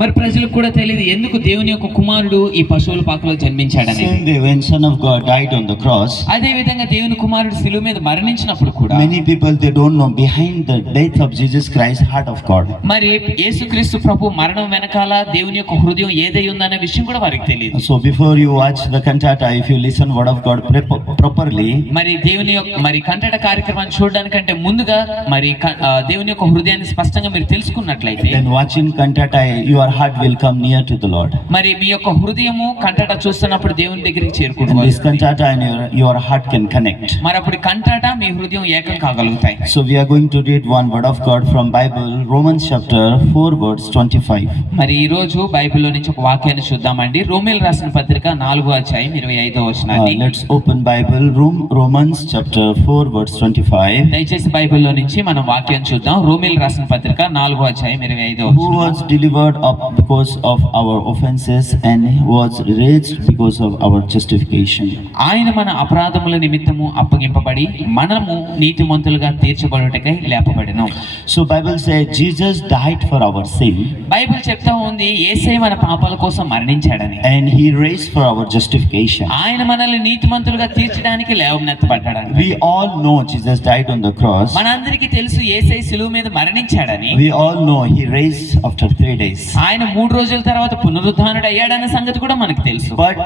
మరి ప్రజలకు కూడా తెలియదు ఎందుకు దేవుని యొక్క కుమారుడు ఈ పశువుల పాకలో జన్మించాడని. Same way when Son of God died on the cross, అదే విధంగా దేవుని కుమారుడు శిలువ మీద మరణించినప్పుడు కూడా many people they don't know behind the death of Jesus Christ heart of God. మరి యేసుక్రీస్తు ప్రభు మరణం వెనకాల దేవుని యొక్క హృదయం ఏదై ఉందనే విషయం కూడా వారికి తెలియదు. So before you watch the cantata, if you listen word of God properly, మరి దేవుని యొక్క మరి కంటట కార్యక్రమాన్ని చూడడానికంటే ముందుగా మరి దేవుని యొక్క హృదయాన్ని స్పష్టంగా మీరు తెలుసుకున్నట్లయితే, then watching cantata your heart will come near to the Lord. మరి మీ యొక్క హృదయము కంటట చూస్తున్నప్పుడు దేవుని దగ్గరికి చేరుకుంటుంది. And this cantata and your heart can connect. మరి అప్పుడు కంటట మీ హృదయం ఏకం కాగలుగుతాయి. So we are going to read one word of God from Bible, Romans chapter 4 verse 25. మరి ఈ రోజు బైబిల్లో నుంచి ఒక వాక్యాన్ని చూద్దామండి. రోమీయులకు రాసిన పత్రిక 4వ అధ్యాయం 25వ వచనాన్ని. Let's open Bible, Romans chapter 4 verse 25. దయచేసి బైబిల్లో నుంచి మనం వాక్యం చూద్దాం. రోమీయులకు రాసిన పత్రిక 4వ అధ్యాయం 25వ Who వచనం. was delivered up because of our offenses and was raised because of our justification. ఆయన మన అపరాధముల నిమిత్తము అప్పగింపబడి మనము నీతిమంతులుగా తీర్చబడుటకై లేపబడెను. So Bible says Jesus died for our sin Bible చెప్తా ఉంది యేసయ్య మన పాపాల కోసం మరణించాడని, and he raised for our justification. ఆయన మనల్ని నీతిమంతులుగా తీర్చడానికి లేవనెత్తబడ్డాడని. We all know Jesus died on the cross. మనందరికీ తెలుసు యేసయ్య శిలువ మీద మరణించాడని. We all know he raised after 3 days. ఆయన 3 రోజుల తర్వాత పునరుద్ధానుడు అయ్యాడనే సంగతి కూడా మనకు తెలుసు. But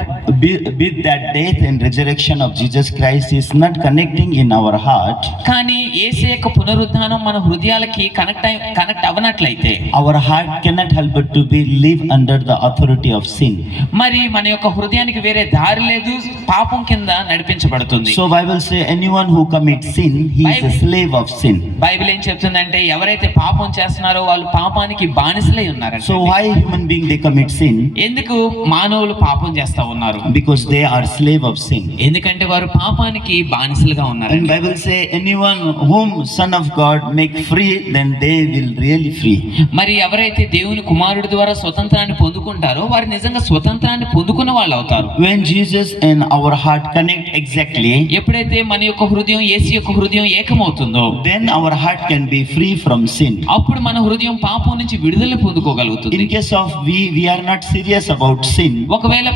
with that death and resurrection of Jesus Christ is not connecting in our heart. కానీ యేసు యొక్క పునరుద్ధానం మన హృదయాలకి connect అవ్వనట్లయితే Our heart cannot help but to be live under the authority of sin. మరి మన యొక్క హృదయానికి వేరే దారి లేదు, పాపం కింద నడిపించబడుతుంది. So Bible say anyone who commits sin, he is a slave of sin. Bible ఏం చెప్తుందంటే ఎవరైతే పాపం చేస్తున్నారో వాళ్ళు పాపానికి బానిసలై ఉన్నారు. So why human being they commit sin? ఎందుకు మానవులు పాపం చేస్తా ఉన్నారు? Because they are slave of sin. ఎందుకంటే వారు పాపానికి బానిసలుగా ఉన్నారు. And Bible say anyone whom Son of God make free, then they will really free. మరి ఎవరైతే దేవుని కుమారుడి ద్వారా స్వతంత్రాన్ని పొందుకుంటారో వారు నిజంగా స్వతంత్రాన్ని పొందుకున్న వాళ్ళు అవుతారు. When Jesus and our heart connect exactly, ఎప్పుడైతే మన యొక్క హృదయం యేసు యొక్క హృదయం ఏకమవుతుందో, then our heart can be free from sin. అప్పుడు మన హృదయం పాపం నుంచి విడుదల పొందుకోగలుగుతుంది. In case of we are not serious about sin. ఒకవేళ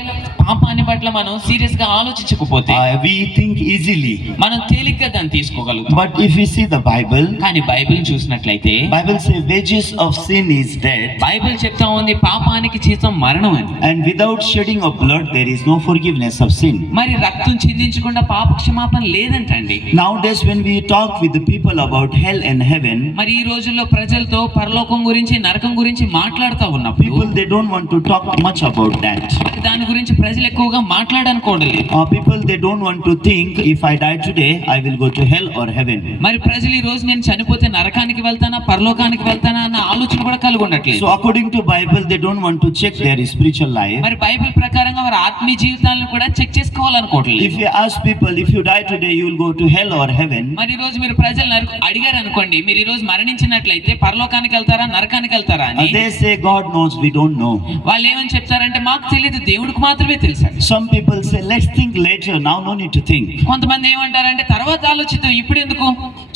పాపాన్ని పట్ల మనం సీరియస్ గా ఆలోచించకపోతే We think easily. మనం తేలిగ్గా దాన్ని తీసుకోగలుగుతాం. But if we see the Bible, కానీ బైబిల్ చూసినట్లయితే Bible say wages of sin is death. Bible చెప్తా ఉంది పాపానికి జీతం మరణం అని. And without shedding of blood, there is no forgiveness of sin. మరి రక్తం చిందించకుండా పాప క్షమాపణ లేదంటండి. Nowadays, when we talk with the people about hell and heaven, మరి ఈ రోజుల్లో ప్రజలతో పరలోకం గురించి నరకం గురించి మాట్లాడుతూ ఉన్నప్పుడు people they don't want to talk much about that. మరి దాని గురించి ప్రజలు ఎక్కువగా మాట్లాడనుకోవట్లేదు. People they don't want to think if I die today, I will go to hell or heaven. మరి ప్రజలు ఈ రోజు నేను చనిపోతే నరకానికి వెళ్తానా పరలోకానికి వెళ్తానా అన్న ఆలోచన కూడా కలిగి ఉండట్లేదు. So according to Bible, they don't want to check their spiritual life. మరి బైబిల్ ప్రకారంగా వారి ఆత్మీయ జీవితాలను కూడా check చేసుకోవాలనుకోవట్లేదు. If you ask people, if you die today, you will go to hell or heaven. మరి ఈ రోజు మీరు ప్రజలను అడిగారు అనుకోండి, మీరు ఈ రోజు మరణించినట్లయితే పరలోకానికి వెళ్తారా నరకానికి వెళ్తారా అని. They say God knows, we don't know. వాళ్ళు ఏమని చెప్తారంటే మాకు తెలియదు, దేవుడికి మాత్రమే తెలుసు. Some people say let's think later, now no need to think. కొంతమంది ఏమంటారంటే తర్వాత ఆలోచిద్దాం, ఇప్పుడు ఎందుకు.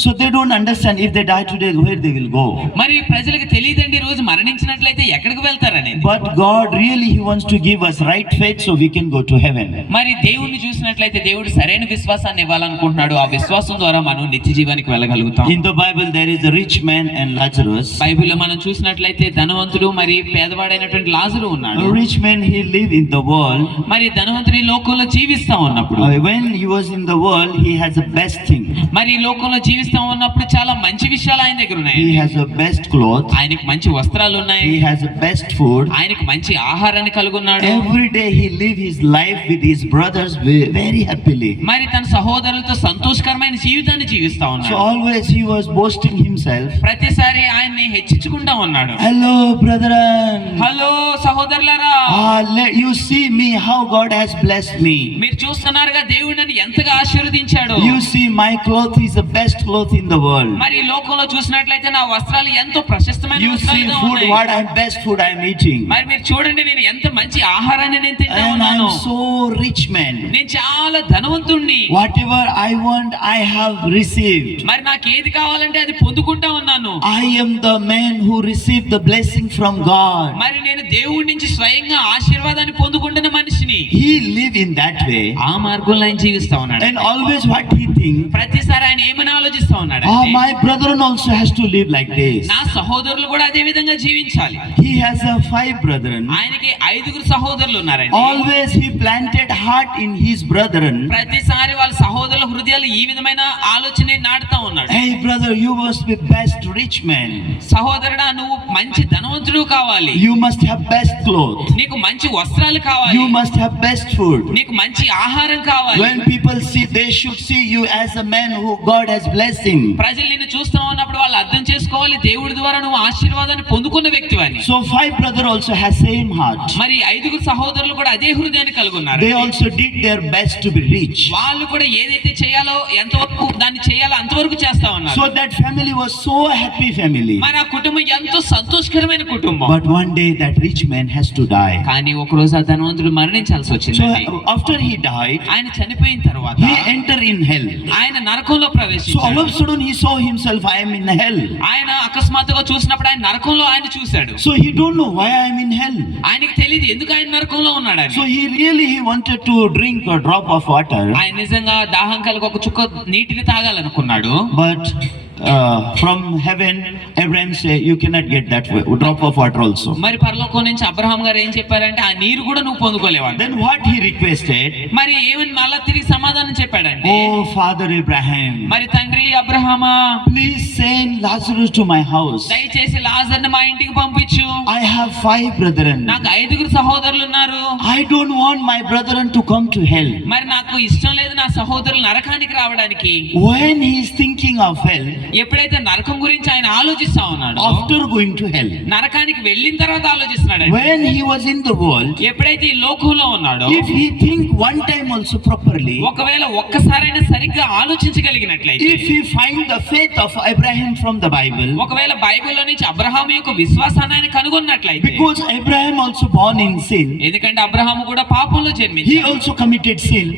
So they don't understand if they die today, where they will go. మరి ప్రజలకు తెలియదండి ఈ రోజు మరణించినట్లయితే ఎక్కడికి వెళ్తారని. But God really he wants to give us right faith so we can go to heaven. మరి దేవుణ్ణి చూసినట్లయితే దేవుడు సరైన విశ్వాసాన్ని ఇవ్వాలనుకుంటున్నాడు. ఆ విశ్వాసం ద్వారా మనం నిత్య జీవానికి వెళ్ళగలుగుతాం. In the Bible there is a rich man and Lazarus. బైబిల్లో మనం చూసినట్లయితే ధనవంతుడు మరి పేదవాడైనటువంటి లాజరు ఉన్నాడు. A rich man he live in the world. మరి ధనవంతుడు ఈ లోకంలో జీవిస్తా ఉన్నప్పుడు When he was in the world he has the best thing. మరి ఈ లోకంలో జీవిస్తా ఉన్నప్పుడు చాలా మంచి విషయాలు ఆయన దగ్గర ఉన్నాయి. He has the best clothes. ఆయనకు మంచి వస్త్రాలు ఉన్నాయి. He has the best food. ఆయనకు మంచి ఆహారాన్ని కలిగి ఉన్నాడు. Every day he live his life with his brothers very happily. మరి తన సహోదరులతో సంతోషకరమైన జీవితాన్ని జీవిస్తా So ఉన్నాడు. always he was boasting himself. ప్రతిసారి ఆయన్ని హెచ్చించుకుంటా ఉన్నాడు. Hello brethren. హలో సహోదరు సహోదరులారా, You see me, how God has blessed me. మీరు చూస్తున్నారుగా దేవుడు నన్ను ఎంతగా ఆశీర్వదించాడు. You see my cloth is the best cloth in the world. మరి ఈ లోకంలో చూసినట్లయితే నా వస్త్రాలు ఎంతో ప్రశస్తమైన You see వస్త్రాలుగా food, ఉన్నాయి. what I'm best food I'm eating. మరి మీరు చూడండి, నేను ఎంత మంచి ఆహారాన్ని నేను తింటా And ఉన్నాను. I'm so rich man. నేను చాలా ధనవంతుణ్ణి. Whatever I want, I have received. మరి నాకు ఏది కావాలంటే అది పొందుకుంటా ఉన్నాను. I am the man who received the blessing from God. మరి నేను దేవుడి నుంచి స్వయంగా ఆశీర్వాదాన్ని పొందుకుంటున్న మనిషిని. He live in that way. ఆ మార్గంలో ఆయన జీవిస్తా ఉన్నాడు. And always what he think, ప్రతిసారి ఆయన ఏమని ఆలోచిస్తా ఉన్నాడు, my brethren also has to live like this. నా సహోదరులు కూడా అదే విధంగా జీవించాలి. He has 5 brethren. ఆయనకి 5 సహోదరులు ఉన్నారండి. Always he planted heart in his brethren. ప్రతిసారి వాళ్ళ సహోదరుల హృదయాలు ఈ విధమైన ఆలోచన నాటుతా ఉన్నాడు. Hey brother, you must be best rich man. సహోదరుడా, నువ్వు మంచి ధనవంతుడు కావాలి. You must have best clothes. నీకు మంచి వస్త్రాలు కావాలి. You must have best food. నీకు మంచి ఆహారం కావాలి. When people see, they should see you as a man who God has blessed him. ప్రజలు నిన్ను చూస్తా ఉన్నప్పుడు వాళ్ళు అర్థం చేసుకోవాలి, దేవుడి ద్వారా నువ్వు ఆశీర్వాదాన్ని పొందుకున్న వ్యక్తివని. So 5 brother also has same heart. మరి 5 సహోదరులు కూడా అదే హృదయాన్ని కలిగి ఉన్నారు. They also did their best to be rich. వాళ్ళు కూడా ఏదైతే చేయాలో ఎంతవరకు దాన్ని చేయాలో అంతవరకు చేస్తా ఉన్నారు. So that family was so happy family. మరి ఆ కుటుంబం ఎంతో సంతోషకరమైన కుటుంబం. But one day that rich man has to die. కానీ ఒక రోజు ఆ ధనవంతుడు మరణించాల్సి వచ్చింది. So after he died, ఆయన చనిపోయిన తర్వాత he entered in hell. ఆయన నరకంలో So all ప్రవేశించాడు. of a sudden he saw himself, I am in hell. ఆయన అకస్మాత్తుగా చూసినప్పుడు ఆయన నరకంలో ఆయన చూశాడు. So he don't know why I am in hell. ఆయనకి తెలియదు ఎందుకు ఆయన నరకంలో ఉన్నాడని. So he wanted to drink a drop of water. ఆయన నిజంగా దాహం కలిగి ఒక చుక్క నీటిని తాగాలనుకున్నాడు. But from heaven, Abraham said, you cannot get that drop of water also. మరి పరలోకం నుంచి అబ్రహాం గారు ఏం చెప్పారంటే, ఆ నీరు కూడా నువ్వు పొందుకోలేవంట. Then what he requested? మరి ఏమని మళ్ళా తిరిగి సమాధానం చెప్పాడంటే, Oh Father Abraham, మరి తండ్రి అబ్రహామా, please send Lazarus to my house. దయచేసి లాజర్ని మా ఇంటికి పంపించు. I have 5 brethren. నాకు 5 సహోదరులు ఉన్నారు. I don't want my brethren to come to hell. మరి నాకు ఇష్టం లేదు నా సహోదరులు నరకానికి రావడానికి. When he is thinking of hell, ఎప్పుడైతే నరకం గురించి ఆయన ఆలోచిస్తా ఉన్నాడు, after going to hell, నరకానికి వెళ్ళిన తర్వాత ఆలోచిస్తున్నాడు. when he was in the world, ఎప్పుడైతే ఈ లోకంలో ఉన్నాడో, if he think one time also properly, ఒకవేళ ఒక్కసారైనా సరిగ్గా ఆలోచించగలిగినట్లయితే, if he find the faith of Abraham from the Bible, ఒకవేళ బైబిల్లో నుంచి అబ్రహాం యొక్క విశ్వాసాన్ని ఆయన కనుగొన్నట్లయితే, because Abraham also born in sin, ఎందుకంటే అబ్రహాము కూడా పాపంలో he జన్మించాడు. also committed sin.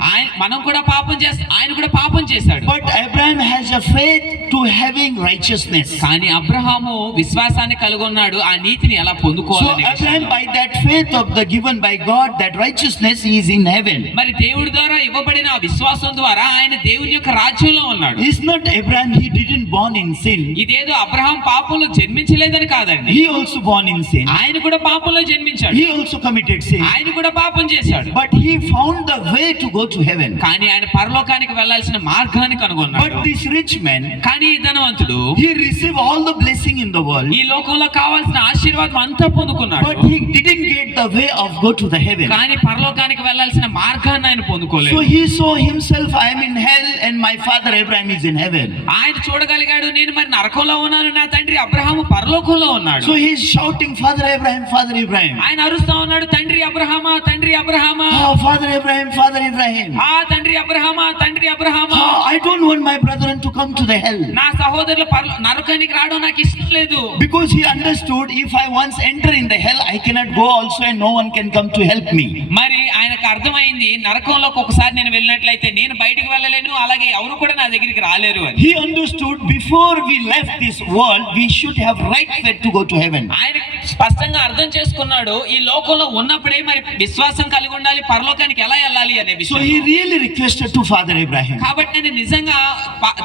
మనం కూడా పాపం చేస్తాం, ఆయన కూడా పాపం చేశాడు. But Abraham has a faith to having righteousness. కానీ అబ్రహాము విశ్వాసాన్ని కలుగొన్నాడు, ఆ నీతిని ఎలా So పొందుకోవాలని. Abraham, by that faith of the given by God, that righteousness is in heaven. మరి దేవుడి ద్వారా ఇవ్వబడిన ఆ విశ్వాసం ద్వారా ఆయన దేవుని యొక్క రాజ్యంలో ఉన్నాడు. It's not Abraham, he didn't born in sin. ఇదేదో అబ్రహాం పాపంలో జన్మించలేదని కాదండి. He also born in sin. ఆయన కూడా పాపంలో జన్మించాడు. He also committed sin. ఆయన కూడా పాపం చేశాడు. But he found the way to go to heaven. కానీ ఆయన పరలోకానికి వెళ్ళాల్సిన మార్గాన్ని కనుగొన్నాడు. But this rich man, కానీ ఈ ధనవంతుడు he received all the blessing in the world. ఈ లోకంలో కావాల్సిన ఆశీర్వాదం అంతా పొందుకున్నాడు. But he didn't get the way of go to the heaven. కానీ పరలోకానికి వెళ్ళాల్సిన మార్గాన్ని ఆయన So పొందుకోలేదు. he saw himself, I am in hell and my father Abraham is in heaven. ఆయన చూడగలిగాడు, నేను మరి నరకంలో ఉన్నాను, నా తండ్రి అబ్రహాము పరలోకంలో ఉన్నాడు. So he is shouting, Father Abraham, Father Abraham. ఆయన అరుస్తా ఉన్నాడు, తండ్రి అబ్రహామా, తండ్రి అబ్రహామా. Oh, Father Abraham, Father Abraham. ఆ తండ్రి అబ్రహామా, తండ్రి అబ్రహామా. Oh, I don't want my brethren to come to the hell. నా సహోదరులు నరకానికి రావడం నాకు ఇష్టం లేదు. Because he understood, if I once enter in the hell, I cannot go also and no one can come to help me. మరి ఆయనకు అర్థమైంది, నరకంలోకి ఒకసారి నేను వెళ్ళినట్లయితే నేను బయటికి వెళ్ళలేను, అలాగే ఎవరు కూడా నా దగ్గరికి రాలేరు అని. He understood, before we left this world, we should have right faith to go to heaven. ఆయన స్పష్టంగా అర్థం చేసుకున్నాడు, ఈ లోకంలో ఉన్నప్పుడే మరి విశ్వాసం కలిగి ఉండాలి, పరలోకానికి ఎలా వెళ్ళాలి అనే So విషయం. he really requested to Father Abraham, కాబట్టి నేను నిజంగా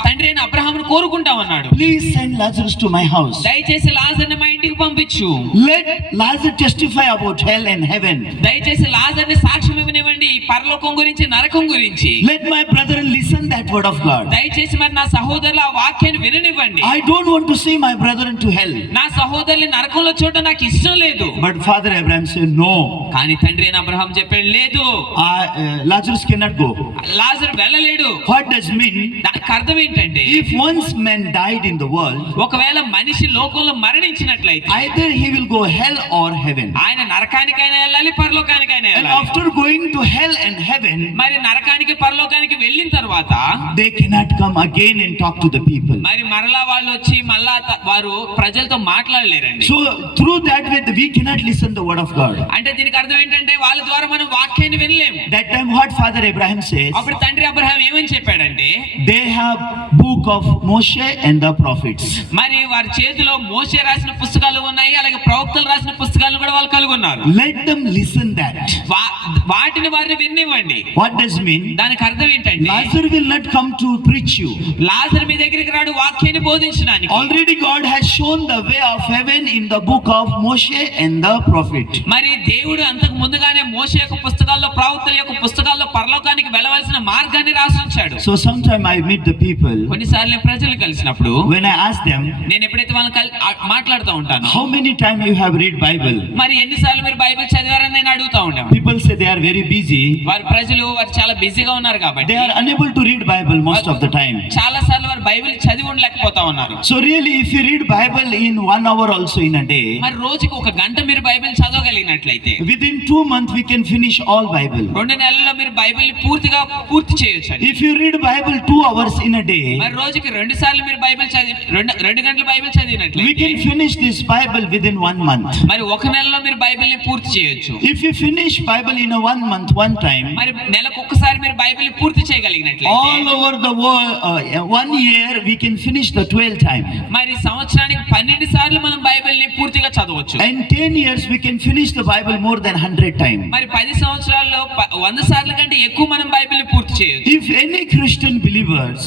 తండ్రి అయిన అబ్రహామును కోరుకుంటా ఉన్నాడు, please send Lazarus to my house. దయచేసి లాజర్ని మా ఇంటికి పంపించు. Let Lazarus testify about hell and heaven. దయచేసి లాజర్ని సాక్ష్యం ఇవ్వని కానివ్వండి, ఈ పరలోకం గురించి, నరకం గురించి. Let my brethren listen that word of God. దయచేసి మరి నా సహోదరులు ఆ వాక్యాన్ని విననివ్వండి. I don't want to see my brethren to hell. నా సహోదరుని నరకంలో చూడడం నాకు ఇష్టం లేదు. But Father Abraham said, no, కానీ తండ్రి అయిన అబ్రహాం చెప్పాడు, లేదు, Lazarus cannot go. Lazarus వెళ్ళలేడు. What does mean? దానికి అర్థం ఏంటంటే, If once man died in the world, ఒకవేళ మనిషి లోకంలో మరణించినట్లయితే either he will go hell or heaven. ఆయన నరకానికైనా వెళ్ళాలి, పరలోకానికైనా And వెళ్ళాలి. after going to hell and heaven, మరి నరకానికి పరలోకానికి వెళ్ళిన తర్వాత they cannot come again and talk to the people. మరి మరలా వాళ్ళు వచ్చి మళ్ళా వారు ప్రజలతో మాట్లాడలేరండి. So through that way we cannot listen the word of God. అంటే దీనికి అర్థం ఏంటంటే, వాళ్ళ ద్వారా మనం వాక్యాన్ని వినలేము. That time what Father Abraham says, అప్పుడు తండ్రి అబ్రహాం ఏమని చెప్పాడంటే, they have book of Moshe and the prophets. మరి వారి చేతిలో మోషే రాసిన పుస్తకాలు ఉన్నాయి, అలాగే ప్రవక్తలు రాసిన పుస్తకాలు కూడా వాళ్ళు కలిగి ఉన్నారు. Let them listen that. వాటిని వారిని వినివ్వండి. What does mean? దానికి అర్థం ఏంటంటే, Lazarus will not come to preach you. లాజరు మీ దగ్గరికి రాడు వాక్యాన్ని బోధించడానికి. Already God has shown the way of heaven in the book of Moshe and the prophet. మరి దేవుడు అంతకు ముందుగానే మోషే యొక్క పుస్తకాల్లో, ప్రవక్తల యొక్క పుస్తకాల్లో పరలోకానికి వెళ్ళవలసిన మార్గాన్ని రాసి ఉంచాడు. So sometime I meet the people. కొన్నిసార్లు నేను ప్రజలు కలిసినప్పుడు When I ask them, నేను ఎప్పుడైతే వాళ్ళని మాట్లాడుతూ ఉంటాను, how many times you have read Bible? మరి ఎన్నిసార్లు మీరు బైబిల్ చదివారని నేను అడుగుతా ఉంటాను. People say they are very busy. వారి ప్రజలు చాలా బిజీగా ఉన్నారు కాబట్టి They are unable to read Bible most of the time. చాలా సార్లు వారు బైబిల్ చదివి ఉండలేకపోతా ఉన్నారు. So really if you read Bible in 1 hour also in a day, మరి రోజుకి ఒక గంట మీరు Bible చదవగలిగినట్లయితే within 2 months we can finish all Bible. 2 నెలల్లో మీరు బైబిల్ పూర్తి చేయొచ్చు. If you read Bible 2 hours in a day, మరి రోజుకి 2 సార్లు మీరు బైబిల్ చదివి 2 గంటలు బైబిల్ we చదివినట్లయితే can finish this Bible within 1 month. మరి ఒక నెలలో మీరు బైబిల్ ని పూర్తి చేయొచ్చు. If you finish Bible in a 1 month one time, మరి నెలకు ఒక్కసారి మీరు బైబిల్ పూర్తి చేయగలిగినట్లయితే all over the world 1 year we can finish the 12 time. మరి సంవత్సరానికి 12 సార్లు మనం బైబిల్ ని పూర్తిగా చదవచ్చు. And 10 years we can finish the Bible more than 100 time. మరి 10 సంవత్సరాల్లో 100 సార్లు కంటే ఎక్కువ మనం బైబిల్ ని పూర్తి చేయొచ్చు. If any Christian believers,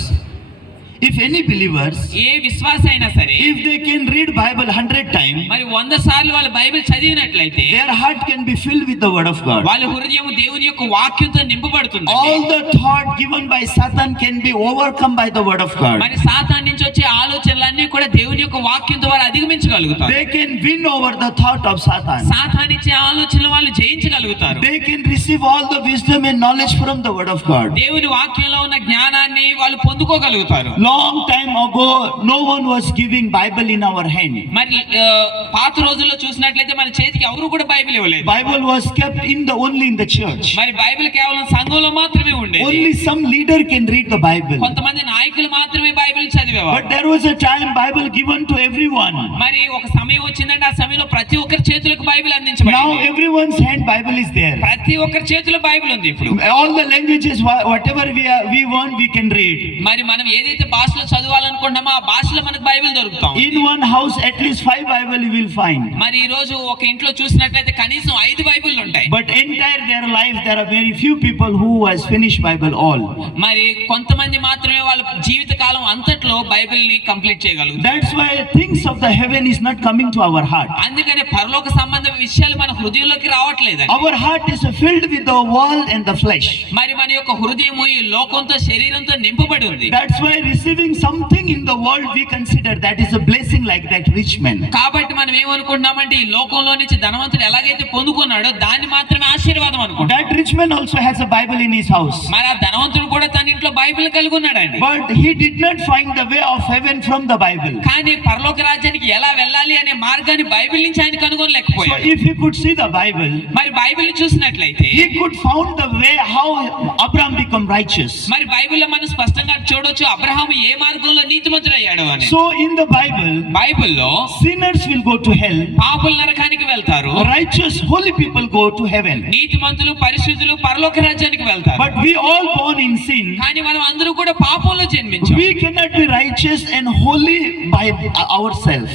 ఏ విశ్వాస అయినా సరే, if they can read Bible 100 times, మరి 100 సార్లు వాళ్ళు బైబిల్ చదివినట్లయితే their heart can be filled with the word of God. వాళ్ళ హృదయం దేవుని యొక్క వాక్యంతో నింపబడుతుంది. All the thought given by Satan can be overcome by the word of God. మరి సాతాను నుంచి వచ్చే ఆలోచనలన్నీ కూడా దేవుని యొక్క వాక్యంతో వారు అధిగమించగలుగుతారు. They can win over the thought of Satan. సాతాను ఇచ్చే ఆలోచనలు వాళ్ళు జయించగలుగుతారు. They can receive all the wisdom and knowledge from the word of God. దేవుని వాక్యంలో ఉన్న జ్ఞానాన్ని వాళ్ళు పొందుకోగలుగుతారు. Long time ago no one was giving Bible in our hand. మరి పాత రోజుల్లో చూసినట్లయితే మన చేతికి ఎవరు కూడా బైబిల్ ఇవ్వలేదు. Bible was kept only in the church. మరి బైబిల్ కేవలం సంఘంలో మాత్రమే ఉండేది. Only some leader can read the Bible. కొంతమంది నాయకులు మాత్రమే Bible చదివేవారు. But there was a time Bible given to everyone. మరి ఒక సమయం వచ్చిందంటే ఆ సమయంలో ప్రతి ఒక్కరి చేతులకు బైబిల్ Now అందించబడింది. everyone's hand Bible is there. ప్రతి ఒక్కరి చేతిలో బైబిల్ ఉంది ఇప్పుడు. All the languages whatever we want we can read. మరి మనం ఏదైతే భాషలో చదవాలనుకుంటున్నామో ఆ భాషలో మనకు Bible దొరుకుతాం. In one house at least 5 Bible you will find. మరి ఈ రోజు ఒక ఇంట్లో చూసినట్లయితే కనీసం 5 బైబిల్ ఉంటాయి. But entire their life there are very few people who has finished Bible all. మరి కొంతమంది మాత్రమే వాళ్ళ జీవిత కాలం అంతట్లో బైబిల్ ని కంప్లీట్ చేయగలుగుతారు. That's why things of the heaven is not coming to our heart. అందుకనే పరలోక సంబంధ విషయాలు మన హృదయంలోకి రావట్లేదు. Our heart is filled with the world and the flesh. మరి మన యొక్క హృదయము ఈ లోకంతో శరీరంతో నింపబడి ఉంది. That's why receiving something in the world we consider that is a blessing like that rich man. కాబట్టి మనం ఏమనుకుంటున్నామంటే ఈ లోకంలో నుంచి ధనవంతుడు ఎలాగైతే పొందుకున్నాడో దాన్ని మాత్రమే ఆశీర్వాదం అనుకుంటాం. That rich man also has a Bible in his house. మరి ఆ ధనవంతుడు కూడా తన ఇంట్లో బైబిల్ కలిగి ఉన్నాడండి. But he did not find the way of heaven from the Bible. కానీ పరలోక రాజ్యానికి ఎలా వెళ్ళాలి అనే మార్గాన్ని బైబిల్ నుంచి ఆయన So కనుగొనలేకపోయాడు. if he could see the Bible, మరి బైబిల్ ని చూసినట్లయితే he could found the way how Abraham become righteous. మరి బైబిల్లో మనం స్పష్టంగా చూడొచ్చు అబ్రహాము ఏ మార్గంలో నీతిమంతుడయ్యాడు అని. So in the Bible, బైబిల్లో sinners will go to hell, పాపులు నరకానికి వెళ్తారు, righteous holy people go to heaven. నీతిమంతులు పరిశుద్ధులు పరలోక రాజ్యానికి వెళ్తారు. But we all born in sin. కానీ మనం అందరూ కూడా పాపంలో జన్మించాం. We cannot be righteous and holy by ourselves.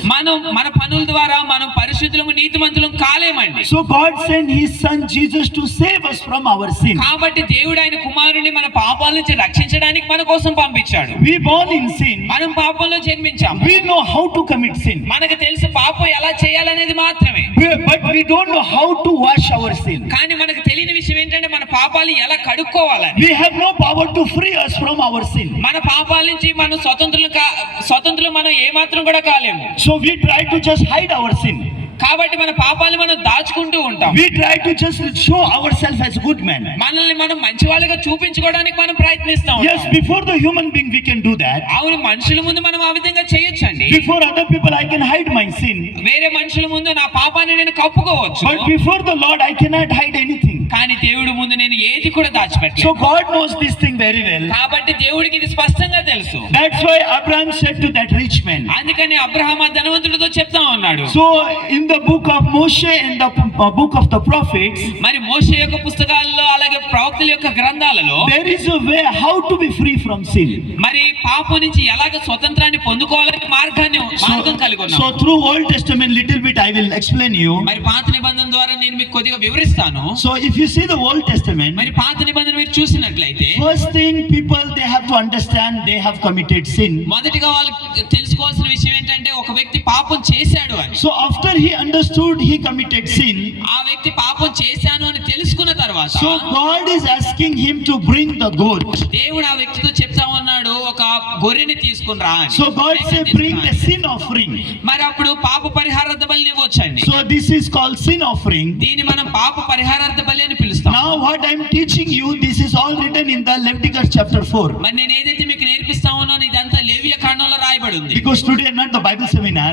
మన పనుల ద్వారా మనం పరిశుద్ధులము నీతిమంతులం కాలేమండి. So God sent his son Jesus to save us from our sin. కాబట్టి దేవుడు ఆయన కుమారుని మన పాపాల నుంచి రక్షించడానికి మన కోసం పంపించాడు. We born in sin. మనం పాపంలో జన్మించాం. We know how to commit sin. మనకు తెలుసు పాపం ఎలా చేయాలనేది మాత్రమే. But we don't know how to wash our sin. కానీ మనకు తెలియని విషయం ఏంటంటే మన పాపాల పాపాలు ఎలా కడుక్కోవాలని. We have no power to free us from our sin. మన పాపాల నుంచి మనం స్వతంత్రులు మనం ఏమాత్రం కూడా కాలేము. So we try to just hide our sin. కాబట్టి మన పాపాలను మనం దాచుకుంటూ ఉంటాం. We try to just show ourselves as good men. మనల్ని మనం మంచి వాళ్ళగా చూపించుకోవడానికి మనం ప్రయత్నిస్తాం. Yes, before the human being we can do that. అవును, మనుషుల ముందు మనం ఆ విధంగా చేయొచ్చండి. Before other people I can hide my sin. వేరే మనుషుల ముందు నా పాపాన్ని నేను కప్పుకోవచ్చు. But before the Lord I cannot hide anything. కానీ దేవుడి ముందు నేను ఏది కూడా దాచిపెట్టలేను. So God knows this thing very well. కాబట్టి దేవుడికి ఇది స్పష్టంగా తెలుసు. That's why Abraham said to that rich man. అందుకని అబ్రహాము ఆ ధనవంతుడితో చెప్తా ఉన్నాడు. So in the book of Moshe and the book of the prophets, మరి మోషే యొక్క పుస్తకాల్లో అలాగే ప్రవక్తల యొక్క గ్రంథాలలో there is a way how to be free from sin. మరి పాపం నుంచి ఎలాగ స్వతంత్రాన్ని పొందుకోవాలనే మార్గం కలిగి ఉన్నాం. So through Old Testament little bit I will explain you. మరి పాత నిబంధన ద్వారా నేను మీకు కొద్దిగా వివరిస్తాను. So if you see the Old Testament, మరి పాత నిబంధన మీరు చూసినట్లయితే first thing people they have to understand they have committed sin. మొదటిగా వాళ్ళు తెలుసుకోవాల్సిన విషయం ఏంటంటే ఒక వ్యక్తి పాపం చేశాడు అని. So after he understood he committed sin, ఆ వ్యక్తి పాపం చేశాను అని తెలుసుకున్న తర్వాత so God is asking him to bring the goat. దేవుడు ఆ వ్యక్తితో చెప్తా ఉన్నాడు, ఒక గొర్రెని తీసుకుని రా అని. So God say bring the sin offering. మరి అప్పుడు పాప పరిహారార్థ బలి ఇవ్వొచ్చండి. So this is called sin offering. దీన్ని మనం పాప పరిహారార్థ బలి అని పిలుస్తాం. Now what I am teaching you, this is all written in the Leviticus chapter 4. మరి నేను ఏదైతే మీకు నేర్పిస్తా ఉన్నానో ఇదంతా లేవియ కాండంలో రాయబడి ఉంది. Because today not the Bible seminar,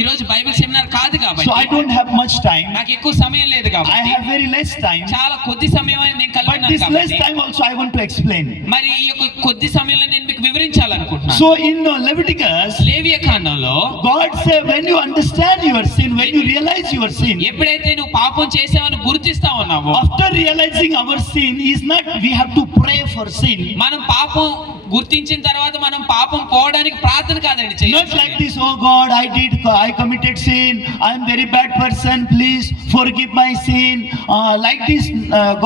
ఈ రోజు బైబిల్ సెమినార్ కాదు కాబట్టి so I don't have much time. నాకు ఎక్కువ సమయం లేదు I కాబట్టి have very less time. చాలా కొద్ది సమయం నేను కలిగి But ఉన్నాను this less కాబట్టి time also I want to explain. మరి ఈ యొక్క కొద్ది సమయంలో నేను మీకు వివరించాలనుకుంటున్నాను. So in Leviticus, లేవియ కాండంలో God said when you understand your sin, when you realize your sin, ఎప్పుడైతే నువ్వు పాపం చేసావని గుర్తిస్తా ఉన్నావో, after realizing our sin is not we have to pray for sin. మనం పాపం గుర్తించిన తర్వాత మనం పాపం పోవడానికి ప్రార్థన కాదండి చేయాలి. Not like this, oh God, I committed sin, I am very bad person, please forgive my sin. Like this,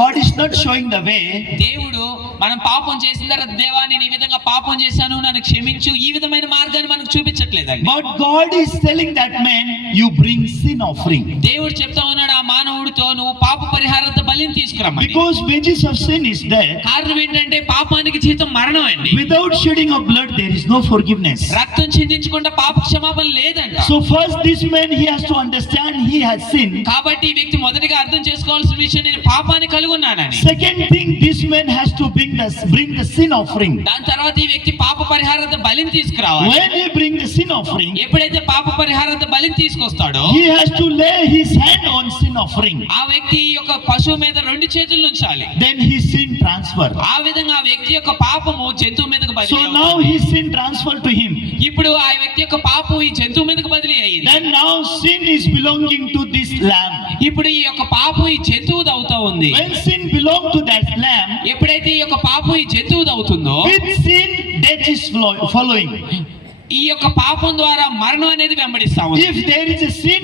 God is not showing the way. దేవుడు మనం పాపం చేసిన తర్వాత దేవా నేను ఈ విధంగా పాపం చేశాను నన్ను క్షమించు ఈ విధమైన మార్గాన్ని మనకు చూపించట్లేదండి. But God is telling that man, you bring sin offering. దేవుడు చెప్తా ఉన్నాడు ఆ మానవుడితో, నువ్వు పాప పరిహారార్థ బలిని తీసుకురమ్మని. Because wages of sin is death. కారణం ఏంటంటే పాపానికి జీతం మరణం అండి. Without shedding of blood, there is no forgiveness. రక్తం చిందించకుండా పాప క్షమాపణ లేదంట. So first this man, he has to understand he has sinned. కాబట్టి ఈ వ్యక్తి మొదటిగా అర్థం చేసుకోవాల్సిన విషయం నేను పాపాన్ని కలిగి ఉన్నానని. Second thing, this man has to bring the sin offering. దాని తర్వాత ఈ వ్యక్తి పాప పరిహారార్థ బలిని తీసుకురావాలి. When he bring the sin offering, ఎప్పుడైతే పాప పరిహారార్థ బలిని తీసుకొస్తాడో he has to lay his hand on sin offering. ఆ వ్యక్తి యొక్క పశువు మీద రెండు చేతులు ఉంచాలి. Then his sin transfer. ఆ విధంగా ఆ వ్యక్తి యొక్క పాపము జంతువు మీదకు బదిలీ So అవుతుంది. now his sin transfer to him. ఇప్పుడు ఆ వ్యక్తి యొక్క పాపం ఈ జంతువు మీదకు బదిలీ అయ్యింది. Then now sin is belonging to this lamb. ఇప్పుడు ఈ యొక్క పాపం ఈ జంతువు అవుతా ఉంది. When sin belong to that lamb, ఎప్పుడైతే ఈ యొక్క పాపం ఈ జంతువు అవుతుందో with sin death is following. ఈ యొక్క పాపం ద్వారా మరణం అనేది వెంబడిస్తా ఉంది. If there is a sin,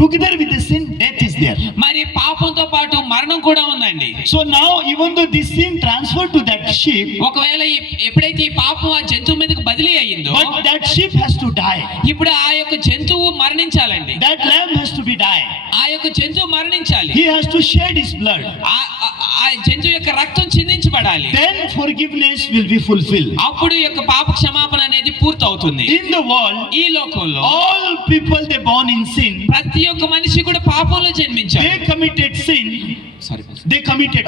together with the sin, death is there. మరి పాపంతో పాటు మరణం కూడా ఉందండి. So now even though this sin transferred to that sheep, ఒకవేళ ఎప్పుడైతే ఈ పాపం ఆ జంతువు మీదకి బదిలీ అయ్యిందో, but that sheep has to die. ఇప్పుడు ఆ యొక్క జంతువు మరణించాలండి. That lamb has to be die. ఆ యొక్క జంతువు మరణించాలి. He has to shed his blood. ఆ జంతువు యొక్క రక్తం చిందించబడాలి. Then forgiveness will be fulfilled. అప్పుడు ఈ యొక్క పాప క్షమాపణ అనేది పూర్తవుతుంది. In the world, ఈ లోకంలో all people they born in sin. ప్రతి ఒక్క మనిషి కూడా పాపంలో జన్మించారు. They committed sin.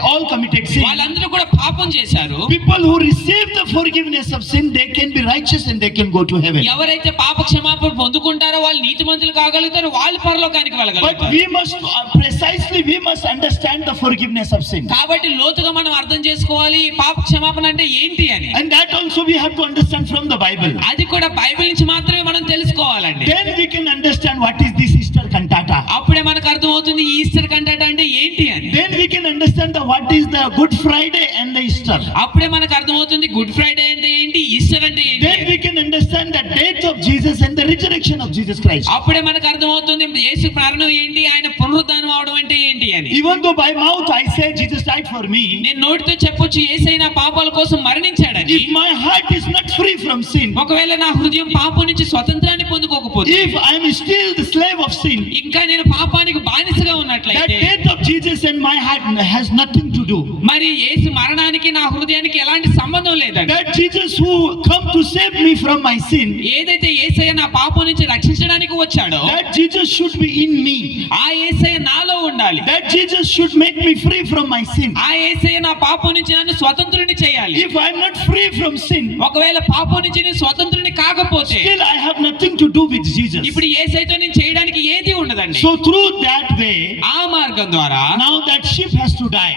All committed sin. వాళ్ళందరూ కూడా పాపం చేశారు. People who receive the forgiveness of sin, they can be righteous and they can go to heaven. ఎవరైతే పాప క్షమాపణ పొందుకుంటారో వాళ్ళు నీతిమంతులు కాగలుగుతారు, వాళ్ళు పరలోకానికి But వెళ్ళగలుగుతారు. we must understand the forgiveness of sin. కాబట్టి లోతుగా మనం అర్థం చేసుకోవాలి ఈ పాప క్షమాపణ అంటే ఏంటి అని. And that also we have to understand from the Bible. అది కూడా బైబిల్ నుంచి మాత్రమే మనం తెలుసుకోవాలండి. Then we can understand what is this Easter cantata. అప్పుడే మనకు అర్థమవుతుంది ఈస్టర్ కంటట అంటే ఏంటి అని. Then we can understand what is the Good Friday and the Easter. అప్పుడే మనకు అర్థమవుతుంది గుడ్ ఫ్రైడే అంటే ఏంటి, ఈస్టర్ అంటే ఏంటి. Then we can understand the death of Jesus and the resurrection of Jesus Christ. అప్పుడే మనకు అర్థమవుతుంది యేసు మరణం ఏంటి, ఆయన పునరుద్ధానం అవడం అంటే ఏంటి అని. Even though by mouth I say Jesus died for me, నేను నోటితో చెప్పొచ్చు యేసయ్య నా పాపాల కోసం మరణించాడని. if my heart is not free from sin, ఒకవేళ నా హృదయం పాపం నుంచి స్వతంత్రాన్ని పొందుకోకపోతే, if I am still the slave of sin, ఇంకా నేను పాపానికి బానిసగా that ఉన్నట్లయితే death of Jesus and my heart has nothing to do. మరి యేసు మరణానికి నా హృదయానికి ఎలాంటి సంబంధం లేదండి. That Jesus who come to save me from my sin, ఏదైతే యేసయ్య నా పాపం నుంచి రక్షించడానికి వచ్చాడో that Jesus should be in me. ఆ యేసయ్య నాలో ఉండాలి. That Jesus should make me free from my sin. ఆ యేసయ్య నా పాపం నుంచి నన్ను స్వతంత్రుని చేయాలి. If I am not free from sin, ఒకవేళ పాపం నుంచి నేను స్వతంత్రుని కాకపోతే still I have nothing to do with Jesus. ఇప్పుడు యేసయ్యతో నేను చేయడానికి ఏది ఉండదండి. So through that way, ఆ మార్గం ద్వారా now that sheep has to die.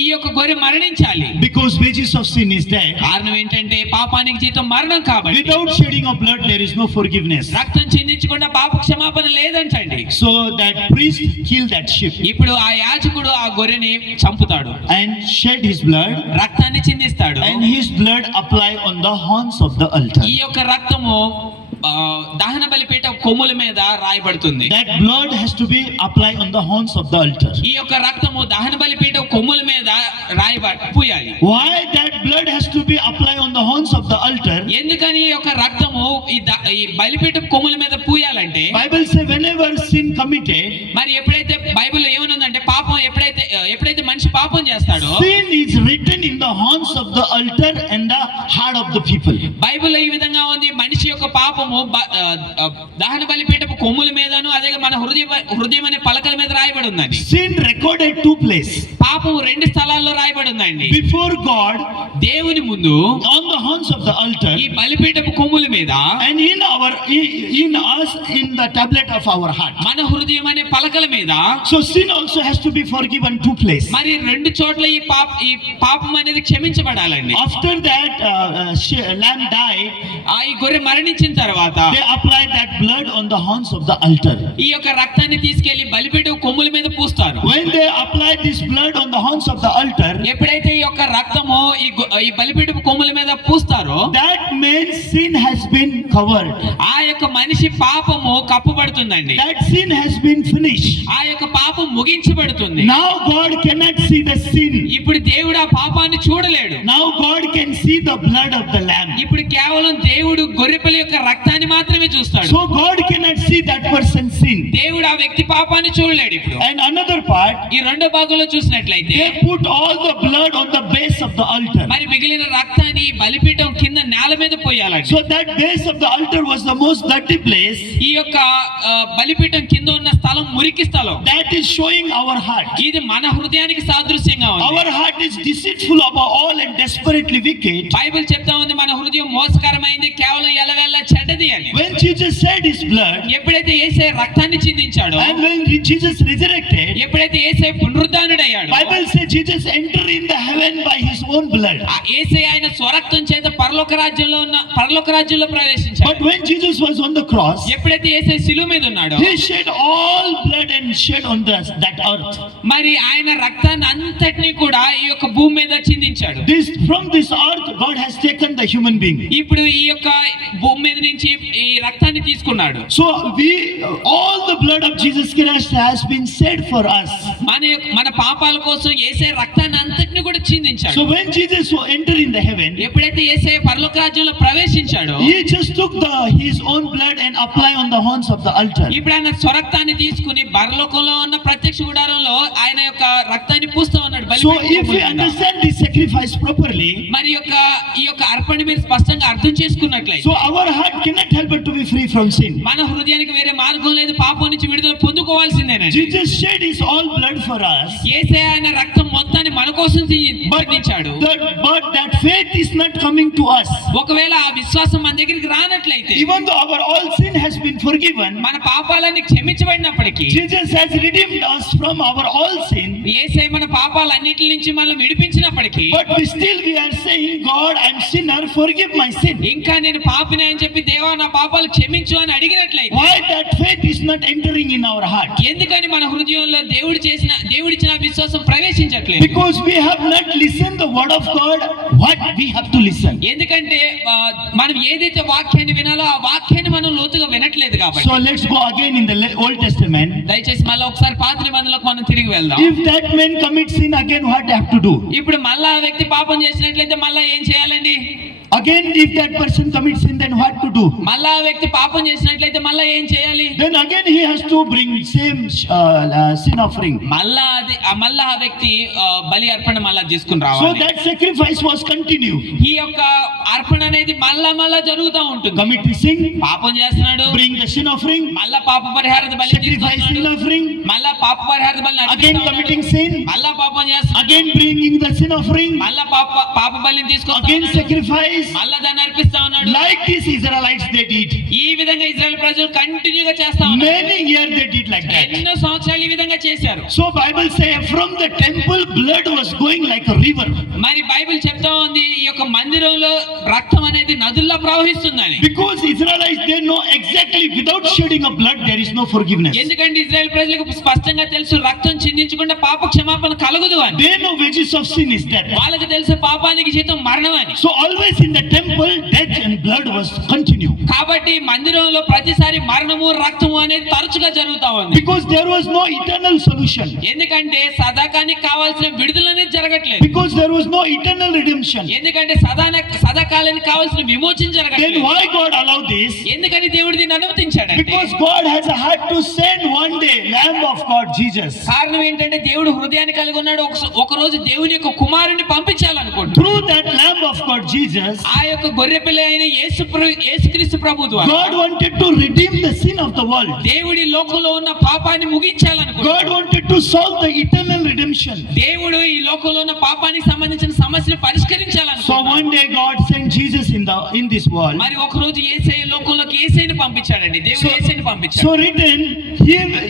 ఈ యొక్క గొర్రె మరణించాలి. Because wages of sin is death. కారణం ఏంటంటే పాపానికి జీతం మరణం కాబట్టి. Without shedding of blood, there is no forgiveness. రక్తం చిందించకుండా పాప క్షమాపణ లేదంటండి. So that priest killed that sheep ఇప్పుడు ఆ యాజకుడు ఆ గొర్రెని చంపుతాడు, and shed his blood, రక్తాన్ని చిందిస్తాడు. and his blood apply on the horns of the altar. ఈ యొక్క రక్తము దహన బలిపీఠ కొమ్ముల మీద రాయబడుతుంది. That blood has to be applied on the horns of the altar. ఈ యొక్క రక్తము దహన బలిపీఠ కొమ్ముల మీద పూయాలి. Why that blood has to be applied on the horns of the altar? ఎందుకని ఈ యొక్క రక్తము ఈ బలిపీఠ కొమ్ముల మీద పూయాలంటే, Bible say whenever sin committed, మరి ఎప్పుడైతే బైబిల్లో ఏమనుందంటే పాపం ఎప్పుడైతే మనిషి పాపం చేస్తాడో sin is written in the horns of the altar and the heart of the people. బైబిల్లో ఈ విధంగా ఉంది, మనిషి యొక్క పాపము దహన బలిపీఠపు కొమ్ముల మీదను అదే మన హృదయం అనే పలకల మీద రాయబడి ఉందండి. Sin recorded two places. పాపం రెండు స్థలాల్లో రాయబడి ఉందండి. Before God, దేవుని ముందు on the horns of the altar, ఈ బలిపీఠపు కొమ్ముల మీద, and in us in the tablet of our heart. మన హృదయం అనే పలకల మీద. So sin also has to be forgiven two places. మరి రెండు చోట్ల ఈ పాపం అనేది క్షమించబడాలండి. After that lamb died, ఈ గొర్రె మరణించిన తర్వాత they applied that blood on the horns of the altar. ఈ యొక్క రక్తాన్ని తీసుకెళ్లి బలిపీఠపు కొమ్ముల మీద పూస్తారు. When they applied this blood on the horns of the altar, ఎప్పుడైతే ఈ యొక్క రక్తము ఈ బలిపీఠపు కొమ్ముల మీద పూస్తారో, that means sin has been covered. ఆ యొక్క మనిషి పాపము కప్పబడుతుందండి. That sin has been finished. ఆ యొక్క పాపం ముగించబడుతుంది. Now God cannot see the sin. ఇప్పుడు దేవుడు ఆ పాపాన్ని చూడలేడు. Now God can see the blood of the lamb. ఇప్పుడు కేవలం దేవుడు గొర్రెపిల్ల యొక్క రక్తాన్ని మాత్రమే చూస్తాడు. So God cannot see that person's sin. దేవుడు ఆ వ్యక్తి పాపాన్ని చూడలేడు. ఇప్పుడు And another part, ఈ రెండో భాగంలో చూసినట్లయితే they put all the blood on the base of the altar. మరి మిగిలిన రక్తాన్ని ఈ బలిపీఠం కింద నేల మీద పోయాలండి. So that base of the altar was the most dirty place. ఈ యొక్క బలిపీఠం కింద ఉన్న స్థలం మురికి స్థలం. That is showing our heart. ఇది మన హృదయానికి సాదృశ్యంగా ఉంది. Our heart is deceitful above all and desperately wicked. Bible చెప్తా ఉంది మన హృదయం మోసకరమైంది, కేవలం ఎలవెల్ల చెడ్డది అని. When Jesus shed his blood, ఎప్పుడైతే యేసయ్య రక్తాన్ని చిందించాడో, and when Jesus resurrected, ఎప్పుడైతే యేసయ్య పునరుద్ధానుడయ్యాడో, Bible says Jesus entered in the heaven by his own blood. ఆ యేసయ్య ఆయన స్వరక్తం చేత పరలోక రాజ్యంలో ప్రవేశించాడు. But when Jesus was on the cross, ఎప్పుడైతే యేసయ్య శిలువ మీద ఉన్నాడో, he shed all blood and shed on that earth. మరి ఆయన రక్తాన్ని అంతటిని కూడా ఈ యొక్క భూమి మీద చిందించాడు. From this earth God has taken the human being. ఇప్పుడు ఈ యొక్క భూమి మీద నుంచి ఈ రక్తాన్ని తీసుకున్నాడు. So all the blood of Jesus Christ has been shed for us. మన పాపాల కోసం యేసయ్య రక్తాన్ని అంతటిని కూడా చిందించాడు. So when Jesus entered in the heaven, ఎప్పుడైతే యేసయ్య పరలోక రాజ్యంలో ప్రవేశించాడో, he just took his own blood and applied on the horns of the altar. ఇప్పుడు ఆయన స్వరక్తాన్ని తీసుకుని పరలోకంలో ఉన్న ప్రత్యక్ష గుడారంలో ఆయన యొక్క రక్తాన్ని పూస్తా ఉన్నాడు. So if we understand this sacrifice properly, మరి ఈ యొక్క అర్పణ మీరు స్పష్టంగా అర్థం చేసుకున్నట్లయితే, so our heart cannot help but to be free from sin. మన హృదయానికి వేరే మార్గం లేదు, పాపం నుంచి విడుదల పొందుకోవాల్సిందేనండి. Jesus shed his all blood for us. యేసయ్య ఆయన రక్తం మొత్తాన్ని మన కోసం చిందించాడు. But that faith is not coming to us. ఒకవేళ ఆ విశ్వాసం మన దగ్గరికి రానట్లయితే, Even though our all sin has been forgiven, మన పాపాలన్నీ క్షమించబడినప్పటికీ, Jesus has redeemed us from our all sin. యేసయ్య మన పాపాలన్నిటి నుంచి మనల్ని విడిపించినప్పటికీ, But we are saying, God, I'm sinner, forgive my sin. ఇంకా నేను పాపిని అని చెప్పి దేవా నా పాపాలు క్షమించు అని అడిగినట్లయితే, Why that faith is not entering in our heart? ఎందుకని మన హృదయంలో దేవుడిచ్చిన విశ్వాసం ప్రవేశించట్లేదు? Because we have not listened the word of God, what we have to listen. ఎందుకంటే మనం ఏదైతే వాక్యాన్ని వినాలో ఆ వాక్యాన్ని మనం లోతుగా వినట్లేదు కాబట్టి. So let's go again in the Old Testament. దయచేసి మళ్ళీ ఒకసారి పాత నిబంధనలోకి మనం తిరిగి వెళ్దాం. If that man commits sin again, what I have to do? ఇప్పుడు మళ్ళా ఆ వ్యక్తి పాపం చేసినట్లయితే మళ్ళా ఏం చేయాలండి? Again, if that person commits sin, then what to do? మళ్ళా ఆ వ్యక్తి పాపం చేసినట్లయితే మళ్ళా ఏం చేయాలి? Then again he has to bring same sin offering. మళ్ళా ఆ వ్యక్తి బలి అర్పణ మళ్ళా తీసుకుని So రావాలి. that sacrifice was continue. ఈ యొక్క అర్పణ అనేది మళ్ళా జరుగుతూ ఉంటుంది. Commit sin, పాపం చేస్తున్నాడు, bring the sin offering, మళ్ళా పాప పరిహార బలి sacrifice sin తీసుకుంటున్నాడు, offering, మళ్ళా పాప పరిహార బలి again అర్పిస్తా committing ఉన్నాడు, sin, మళ్ళా పాపం చేస్తున్నాడు, again bringing the sin offering, మళ్ళా పాప బలిని తీసుకొస్తా again ఉన్నాడు, sacrifice. మళ్ళా దాన్ని అర్పిస్తా ఉన్నాడు. Like these Israelites they did. ఈ విధంగా ఇజ్రాయెల్ ప్రజలు కంటిన్యూగా చేస్తా ఉన్నారు. Many years they did like that. ఎన్నో సంవత్సరాలు ఈ విధంగా చేశారు. So Bible say from the temple blood was going like a river. మరి బైబిల్ చెప్తా ఉంది ఈ యొక్క మందిరంలో రక్తం అనేది నదుల్లో ప్రవహిస్తుందని. Because Israelites they know exactly without shedding of blood there is no forgiveness. ఎందుకంటే ఇజ్రాయెల్ ప్రజలకు స్పష్టంగా తెలుసు రక్తం చిందించకుండా పాప క్షమాపణ కలగదు అని. They know wages of sin is death. వాళ్ళకి తెలుసు పాపానికి జీతం మరణం అని. So always in the temple death and blood was continue. కాబట్టి మందిరంలో ప్రతిసారి మరణము రక్తము అనేది తరచుగా జరుగుతా ఉంది. Because there was no eternal solution. ఎందుకంటే సదాకానికి కావాల్సిన విడుదల అనేది జరగట్లేదు. Because there was no eternal redemption. ఎందుకంటే సదాకాలానికి కావాల్సిన విమోచన Then జరగట్లేదు. why God allowed this? ఎందుకని దేవుడు దీన్ని అనుమతించాడంటే Because God has a heart to send one day Lamb of God Jesus. కారణం ఏంటంటే దేవుడు హృదయాన్ని కలిగి ఉన్నాడు. ఒక రోజు దేవుని యొక్క కుమారుని పంపించాలనుకుంటున్నాడు. Through that Lamb of God Jesus, ఆ యొక్క గొర్రెపిల్ల అయిన యేసుక్రీస్తు ప్రభు ద్వారా God wanted to redeem the sin of the world. దేవుడి లోకంలో ఉన్న పాపాన్ని ముగించాలనుకుంటున్నాడు. God wanted to solve the eternal redemption. దేవుడు ఈ లోకంలో ఉన్న పాపానికి సంబంధించిన సమస్యను So పరిష్కరించాలనుకుంటున్నాడు. one day God sent Jesus in this world. మరి ఒక రోజు యేసయ్య లోకంలోకి యేసయ్యని పంపించాడండి. దేవుడు యేసయ్యని పంపించాడు. So written,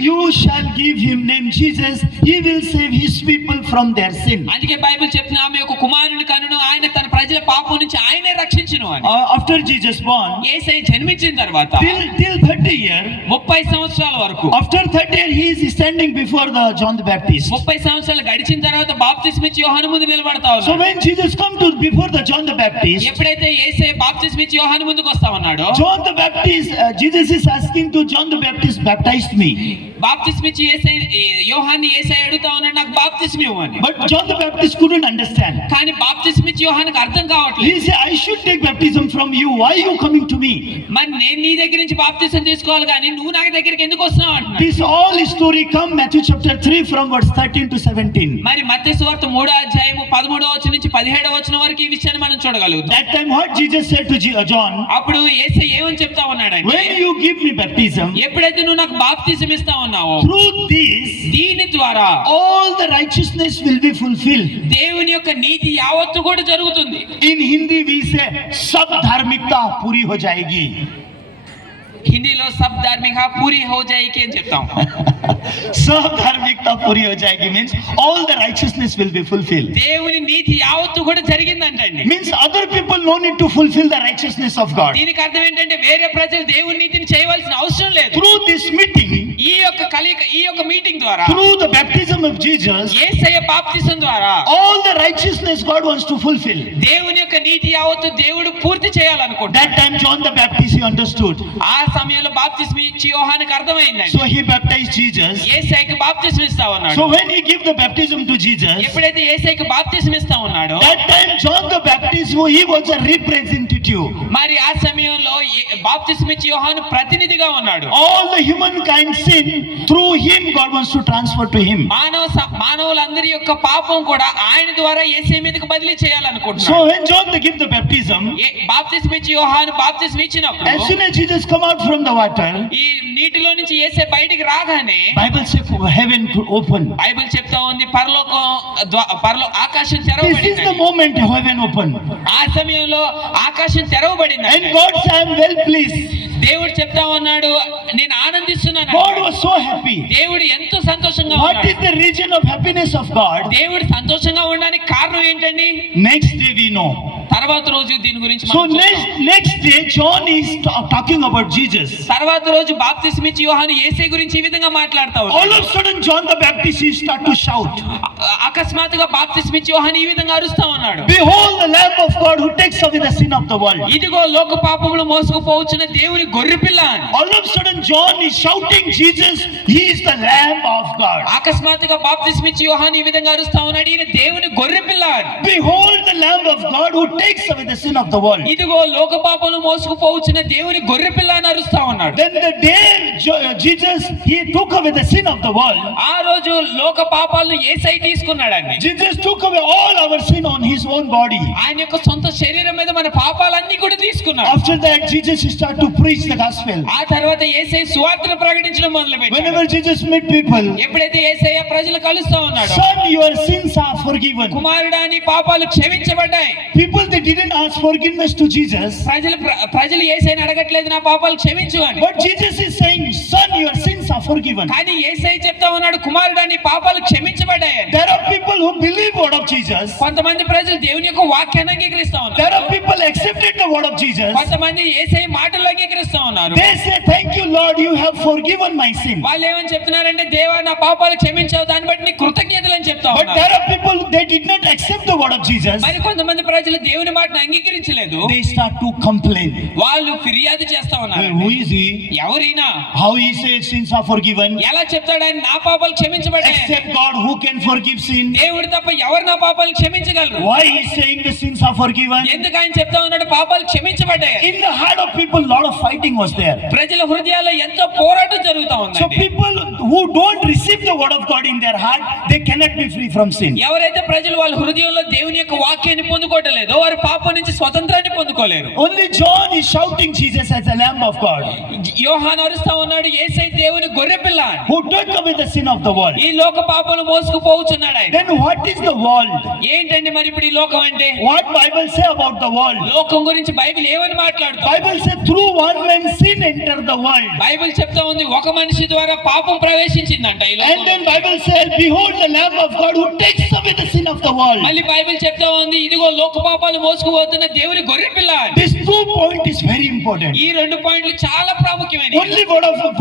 you shall give him name Jesus. He will save his people from their sin. అందుకే బైబిల్ చెప్తున్న ఆమె యొక్క కుమారుని కనును ఆయన తన ప్రజల పాపం నుంచి ఆయనే రక్షించును అని. After Jesus born, యేసయ్య జన్మించిన తర్వాత till 30 year, 30 సంవత్సరాల వరకు after 30 year he is standing before the John the Baptist. 30 సంవత్సరాలు గడిచిన తర్వాత బాప్తిస్మ ఇచ్చి యోహాను ముందు నిలబడతా So ఉన్నాడు. when Jesus come to before the John the Baptist, ఎప్పుడైతే యేసయ్య బాప్తిస్మ ఇచ్చి యోహాను ముందుకు వస్తా ఉన్నాడో John the Baptist, Jesus is asking to John the Baptist, baptize me. బాప్తిస్మ ఇచ్చి యోహాన్ని యేసయ్య అడుగుతా ఉన్నాడు నాకు బాప్తిస్మ ఇవ్వని. But John the Baptist couldn't understand. కానీ బాప్తిస్మ ఇచ్చి యోహానికి అర్థం కావట్లేదు. He said, I should take baptism from you. Why are you coming to me? మరి నేను నీ దగ్గర నుంచి బాప్తిస్మ తీసుకోవాలి కానీ నువ్వు నా దగ్గరికి ఎందుకు వస్తున్నావు అంటున్నాడు. This all story come Matthew chapter 3 from verse 13 to 17. మరి మత్తయి సువార్త 3వ అధ్యాయము 13వ వచనం నుంచి 17వ వచనం వరకు ఈ విషయాన్ని మనం చూడగలుగుతాం. That time what Jesus said to John, అప్పుడు యేసయ్య ఏమని చెప్తా ఉన్నాడంటే when you give me baptism, ఎప్పుడైతే నువ్వు నాకు బాప్తిస్మ ఇస్తా ఉన్నావో through this దీని ద్వారా all the righteousness will be fulfilled. దేవుని యొక్క నీతి యావత్తు కూడా జరుగుతుంది. In Hindi we say sab dharmikta puri ho jayegi. హిందీలో సబ్ ధార్మిక పూరి హో జాయికి అని చెప్తాం. Sab dharmikta puri ho jayegi means all the righteousness will be fulfilled. దేవుని నీతి యావత్తు కూడా జరిగిందంటండి. Means other people no need to fulfill the righteousness of God. దీనికి అర్థం ఏంటంటే వేరే ప్రజలు దేవుని నీతిని చేయవలసిన అవసరం లేదు. Through this meeting, ఈ యొక్క కలయిక ఈ యొక్క మీటింగ్ ద్వారా through the baptism of Jesus, యేసయ్య బాప్తిసం ద్వారా all the righteousness God wants to fulfill. దేవుని యొక్క నీతి యావత్తు దేవుడు పూర్తి చేయాలనుకుంటాడు. That time John the Baptist he understood. ఆ సమయంలో బాప్తిస్మ ఇచ్చి యోహానికి అర్థమైందండి. So he baptized Jesus. యేసయ్యకి బాప్తిస్మ ఇస్తా ఉన్నాడు. So when he gave the baptism to Jesus, ఎప్పుడైతే యేసయ్యకి బాప్తిస్మ ఇస్తా ఉన్నాడో that time John the Baptist he was a representative. మరి ఆ సమయంలో బాప్తిస్మ ఇచ్చి యోహాను ప్రతినిధిగా ఉన్నాడు. All the humankind sin through him God wants to transfer to him. మానవులందరి యొక్క పాపం కూడా ఆయన ద్వారా యేసయ్య మీదకి బదిలీ చేయాలనుకుంటున్నాడు. So when John gave the baptism, బాప్తిస్మ ఇచ్చి యోహాను బాప్తిస్మ ఇచ్చినప్పుడు as soon as Jesus come out from the water, ఈ నీటిలో నుంచి యేసయ్య బయటికి రాగానే Bible says heaven could open. Bible చెప్తా ఉంది ఆకాశం This is తెరవబడింది. the moment heaven opened. ఆ సమయంలో ఆకాశం తెరవబడింది. And God said, I am well pleased. దేవుడు చెప్తా ఉన్నాడు నేను ఆనందిస్తున్నాను. God was so happy. దేవుడు ఎంతో సంతోషంగా What ఉన్నాడు. is the region of happiness of God? దేవుడు సంతోషంగా ఉండడానికి కారణం ఏంటండి? Next day we know. తర్వాత రోజు దీని గురించి So మనం చూద్దాం. next day John is talking about Jesus. తర్వాత రోజు బాప్తిస్మ ఇచ్చి యోహాను యేసయ్య గురించి ఈ విధంగా మాట్లాడుతా All ఉన్నాడు. of a sudden John the Baptist he start to shout, అకస్మాత్తుగా బాప్తిస్మ ఇచ్చి యోహాను ఈ విధంగా అరుస్తా ఉన్నాడు. behold the Lamb of God who takes away the sin of the world. ఇదిగో లోక పాపములు మోసుకుపోవచ్చున్న దేవుని గొర్రె పిల్ల అని. All of a sudden John is shouting, Jesus, he is the Lamb of God. అకస్మాత్తుగా బాప్తిస్మిచ్చి యోహాను ఈ విధంగా అరుస్తా ఉన్నాడు, ఈయన దేవుని గొర్రె పిల్ల అని. Behold the Lamb of God who takes away the sin of the world. ఇదిగో లోక పాపమును మోసుకుపోవచ్చున్న దేవుని గొర్రె పిల్ల అని అరుస్తా ఉన్నాడు. Then the day Jesus, he took away the sin of the world. ఆ రోజు లోక పాపాలను యేసయ్య తీసుకున్నాడండి. Jesus took away all our sin on his own body. ఆయన యొక్క సొంత శరీరం మీద మన పాపాలన్నీ కూడా తీసుకున్నాడు. After that Jesus started to preach the gospel. ఆ తర్వాత యేసయ్య సువార్తను ప్రకటించడం మొదలుపెట్టాడు. Whenever Jesus met people, ఎప్పుడైతే యేసయ్య ప్రజలు కలుస్తా ఉన్నాడో, son, your sins are forgiven. కుమారుడా నీ పాపాలు క్షమించబడ్డాయి. People, they didn't ask forgiveness to Jesus. ప్రజలు యేసయ్యని అడగట్లేదు నా పాపాలు క్షమించు అని. But Jesus is saying, son, your sins are forgiven. కానీ యేసయ్య చెప్తా ఉన్నాడు, కుమారుడా నీ పాపాలు క్షమించబడ్డాయి అని. There are people who believe word of Jesus. కొంతమంది ప్రజలు దేవుని యొక్క వాక్యాన్ని అంగీకరిస్తా ఉన్నారు. There are people accepted the word of Jesus. కొంతమంది యేసయ్య మాటలు అంగీకరిస్తా ఉన్నారు. They say, thank you Lord, you have forgiven my sin. వాళ్ళు ఏమని చెప్తున్నారంటే, దేవా నా పాపాలు క్షమించావు, దాన్ని బట్టి నీ కృతజ్ఞతలు అని చెప్తా But ఉన్నారు. there are people, they did not accept the word of Jesus. మరి కొంతమంది ప్రజలు దేవుని మాటను అంగీకరించలేదు. They start to complain. వాళ్ళు ఫిర్యాదు చేస్తా ఉన్నారు. Who is he? ఎవరైనా How he says sins are forgiven? ఎలా చెప్తాడు ఆయన నా పాపాలు క్షమించబడ్డాయి? Except God, who can forgive sin? దేవుడు తప్ప ఎవరు నా పాపాలు క్షమించగలరు? Why he is saying the sins are forgiven? ఎందుకు ఆయన చెప్తా ఉన్నాడు పాపాలు క్షమించబడ్డాయి? In the heart of people, lot of fighting was there. ప్రజల హృదయాల్లో ఎంతో పోరాటం జరుగుతా So ఉంది. people who don't receive the word of God in their heart, they cannot be free from sin. ఎవరైతే ప్రజలు వాళ్ళ హృదయంలో దేవుని యొక్క వాక్యాన్ని పొందుకోవట్లేదో వారు పాపం నుంచి స్వతంత్రాన్ని పొందుకోలేరు. Only John is shouting Jesus as the Lamb of God, యోహాను అరుస్తా ఉన్నాడు, యేసయ్య దేవుని గొర్రె పిల్ల అని. who took away the sin of the world. ఈ లోక పాపను మోసుకుపోవచ్చున్నాడు ఆయన. Then what is the world? ఏంటండి మరి ఇప్పుడు ఈ లోకం అంటే? What Bible say about the world? లోకం గురించి బైబిల్ ఏమని మాట్లాడుతుంది? Bible say through one man sin entered the world. Bible చెప్తా ఉంది ఒక మనిషి ద్వారా పాపం ప్రవేశించిందంట ఈ And లోకంలో. then Bible says, behold the Lamb of God who takes away the sin of the world. మళ్ళీ బైబిల్ చెప్తా ఉంది, ఇదిగో లోక పాపాలు మోసుకుపోతున్న దేవుని గొర్రె పిల్ల అని. This 2 point is very important. ఈ 2 పాయింట్లు చాలా ప్రాముఖ్యమైనవి. Only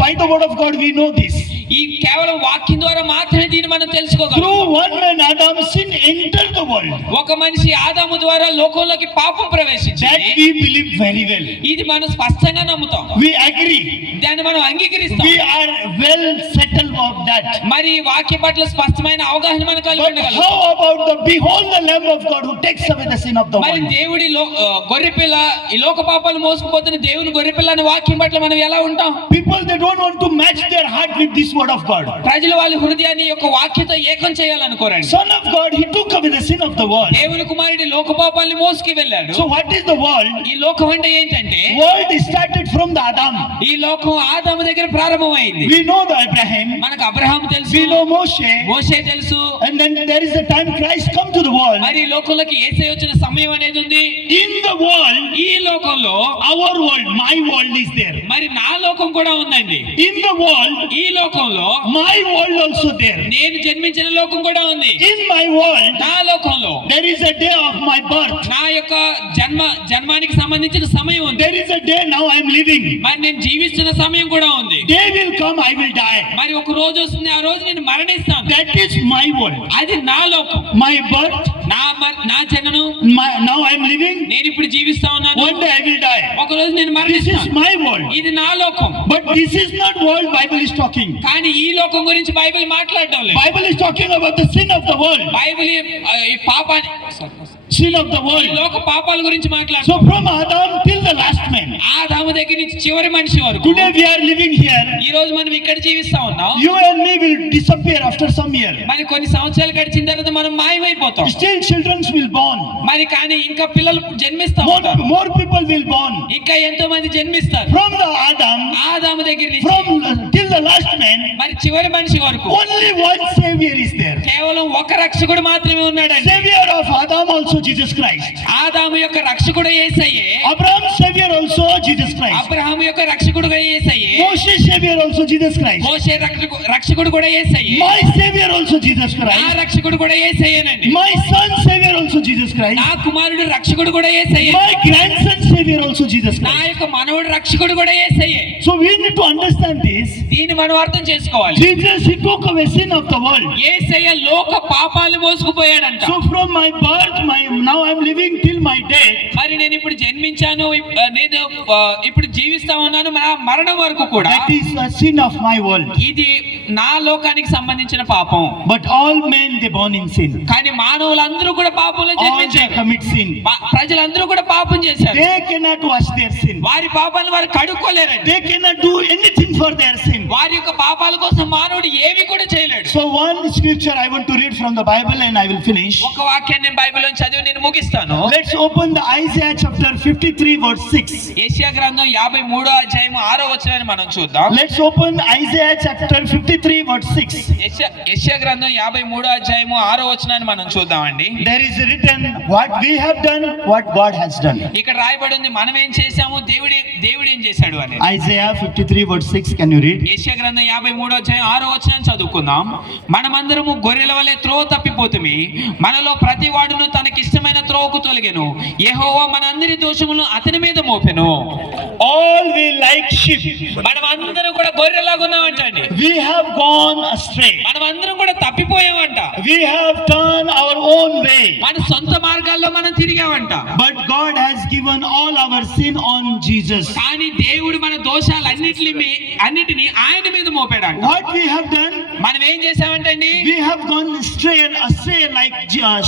by the word of God we know this. ఈ కేవలం వాక్యం ద్వారా మాత్రమే దీన్ని మనం తెలుసుకోగలం. Through one man Adam sin entered the world. ఒక మనిషి ఆదాము ద్వారా లోకంలోకి పాపం That ప్రవేశించింది. we believe very well. ఇది మనం స్పష్టంగా నమ్ముతాం. We agree. దాన్ని మనం అంగీకరిస్తాం. We are well settled of that. మరి ఈ వాక్య పట్ల స్పష్టమైన అవగాహన మనం కలిగి But ఉండగలం. how about the behold the Lamb of God who takes away the sin of the మరి world? దేవుడి గొర్రె పిల్ల, ఈ లోక పాపాలు మోసుకుపోతున్న దేవుని గొర్రె పిల్ల అనే వాక్యం పట్ల మనం ఎలా ఉంటాం? People, they don't want to match their heart with this word of God. ప్రజలు వాళ్ళ హృదయాన్ని యొక్క వాక్యంతో ఏకం చేయాలనుకోరండి. Son of God, he took away the sin of the world. దేవుని కుమారుడి లోక పాపాలని మోసుకు వెళ్ళాడు. So what is the world? ఈ లోకం అంటే ఏంటంటే, World is started from the Adam. ఈ లోకం ఆదాము దగ్గర ప్రారంభమైంది. We know the Abraham. మనకు అబ్రహాము తెలుసు, We know Moshe. మోషే తెలుసు. And then there is a time Christ come to the world. మరి ఈ లోకంలోకి యేసయ్య వచ్చిన సమయం అనేది ఉంది. In the world, ఈ లోకంలో our world, my world is there. మరి నా లోకం కూడా ఉందండి. In the world, ఈ లోకంలో my world also there. నేను జన్మించిన లోకం కూడా ఉంది. In my world, నా లోకంలో there is a day of my birth. నా యొక్క జన్మానికి సంబంధించిన సమయం ఉంది. There is a day now I am living. మరి నేను జీవిస్తున్న సమయం కూడా ఉంది. Day will come, I will die. మరి ఒక రోజు వస్తుంది, ఆ రోజు నేను మరణిస్తాను. That is my world. అది నా లోకం, My birth, నా జననం. now I am living. నేను ఇప్పుడు జీవిస్తా ఉన్నాను, One day I will die. ఒక రోజు నేను This is మరణిస్తాను. my world. ఇది నా లోకం. But this is not world Bible is talking. కానీ ఈ లోకం గురించి బైబిల్ మాట్లాడడం లేదు. Bible is talking about the sin of the world. Bible ఈ పాపాన్ని, Sin of the ఈ world. లోక పాపాల గురించి So మాట్లాడుతాం. from Adam till the last man. ఆదాము దగ్గర నుంచి చివరి మనిషి వరకు Today we are living here. ఈ రోజు మనం ఇక్కడ జీవిస్తా ఉన్నాం. You and me will disappear after some year. మరి కొన్ని సంవత్సరాలు గడిచిన తర్వాత మనం మాయమైపోతాం. Still children will born. మరి కానీ ఇంకా పిల్లలు జన్మిస్తా ఉంటారు. More people will born. ఇంకా ఎంతో మంది జన్మిస్తారు. From the Adam, ఆదాము దగ్గర నుంచి from till the last man, మరి చివరి మనిషి వరకు only one savior is there. కేవలం ఒక రక్షకుడు మాత్రమే ఉన్నాడండి. Savior of Adam also Jesus Christ. ఆదాము యొక్క రక్షకుడు యేసయ్యే. Abraham's savior also Jesus Christ. Abraham యొక్క రక్షకుడు యేసయ్యే. Moshe's savior also Jesus Christ. మోషే రక్షకుడు కూడా యేసయ్యే. My savior also Jesus నా Christ. రక్షకుడు కూడా యేసయ్యేనండి. My son's savior also Jesus Christ. నా కుమారుడు రక్షకుడు కూడా యేసయ్యే. My grandson's savior also Jesus నా Christ. యొక్క మనవడు రక్షకుడు కూడా యేసయ్యే. So we need to understand this. దీన్ని మనం అర్థం చేసుకోవాలి. Jesus, he took away sin of the world. యేసయ్య లోక పాపాలను మోసుకుపోయాడంట. So from my birth, now I am living till my death. మరి కానీ నేను ఇప్పుడు జన్మించాను, నేను ఇప్పుడు జీవిస్తా ఉన్నాను నా మరణం వరకు కూడా. That is a sin of my world. ఇది నా లోకానికి సంబంధించిన పాపం. But all men they born in sin. కానీ మానవులందరూ కూడా పాపంలో All they జన్మించారు. commit sin. ప్రజలందరూ కూడా పాపం చేశారు. They cannot wash their sin. వారి పాపాలను వారు కడుక్కోలేరండి. They cannot do anything for their sin. వారి యొక్క పాపాల కోసం మానవుడు ఏమీ కూడా చేయలేడు. So one scripture I want to read from the Bible and I will finish. ఒక వాక్యాన్ని నేను బైబిల్లో చదివి నేను ముగిస్తాను. Let's open the Isaiah chapter 53 verse 6. యెషయా గ్రంథం 53వ అధ్యాయం 6వ వచనాన్ని మనం చూద్దాం. Let's open Isaiah chapter 53 verse 6. యెషయా గ్రంథం 53వ అధ్యాయం 6వ వచనాన్ని మనం చూద్దామండి. There is written what we have done, what God has done. ఇక్కడ రాయబడి ఉంది మనం ఏం చేశాము, దేవుడు ఏం చేశాడు అని. Isaiah 53 verse 6, can you read? యెషయా గ్రంథం 53వ అధ్యాయం 6వ వచనాన్ని చదువుకుందాం. మనమందరము గొర్రెల వలె త్రోవ తప్పిపోతుమి, మనలో ప్రతి వాడును తనకిష్టమైన త్రోవకు తొలగెను, యెహోవా మనందరి దోషములను అతని మీద మోపెను. All we like sheep. మనం అందరం కూడా గొర్రెలాగా ఉన్నామంటండి. We have gone astray. మనం అందరం కూడా తప్పిపోయామంట. We have turned our own way. మన సొంత మార్గాల్లో మనం తిరిగామంట. But God has given all our sin on Jesus. కానీ దేవుడు మన దోషాలన్నిటిని ఆయన మీద మోపాడంట. What we have done? మనం ఏం చేసామంటండి? We have gone astray like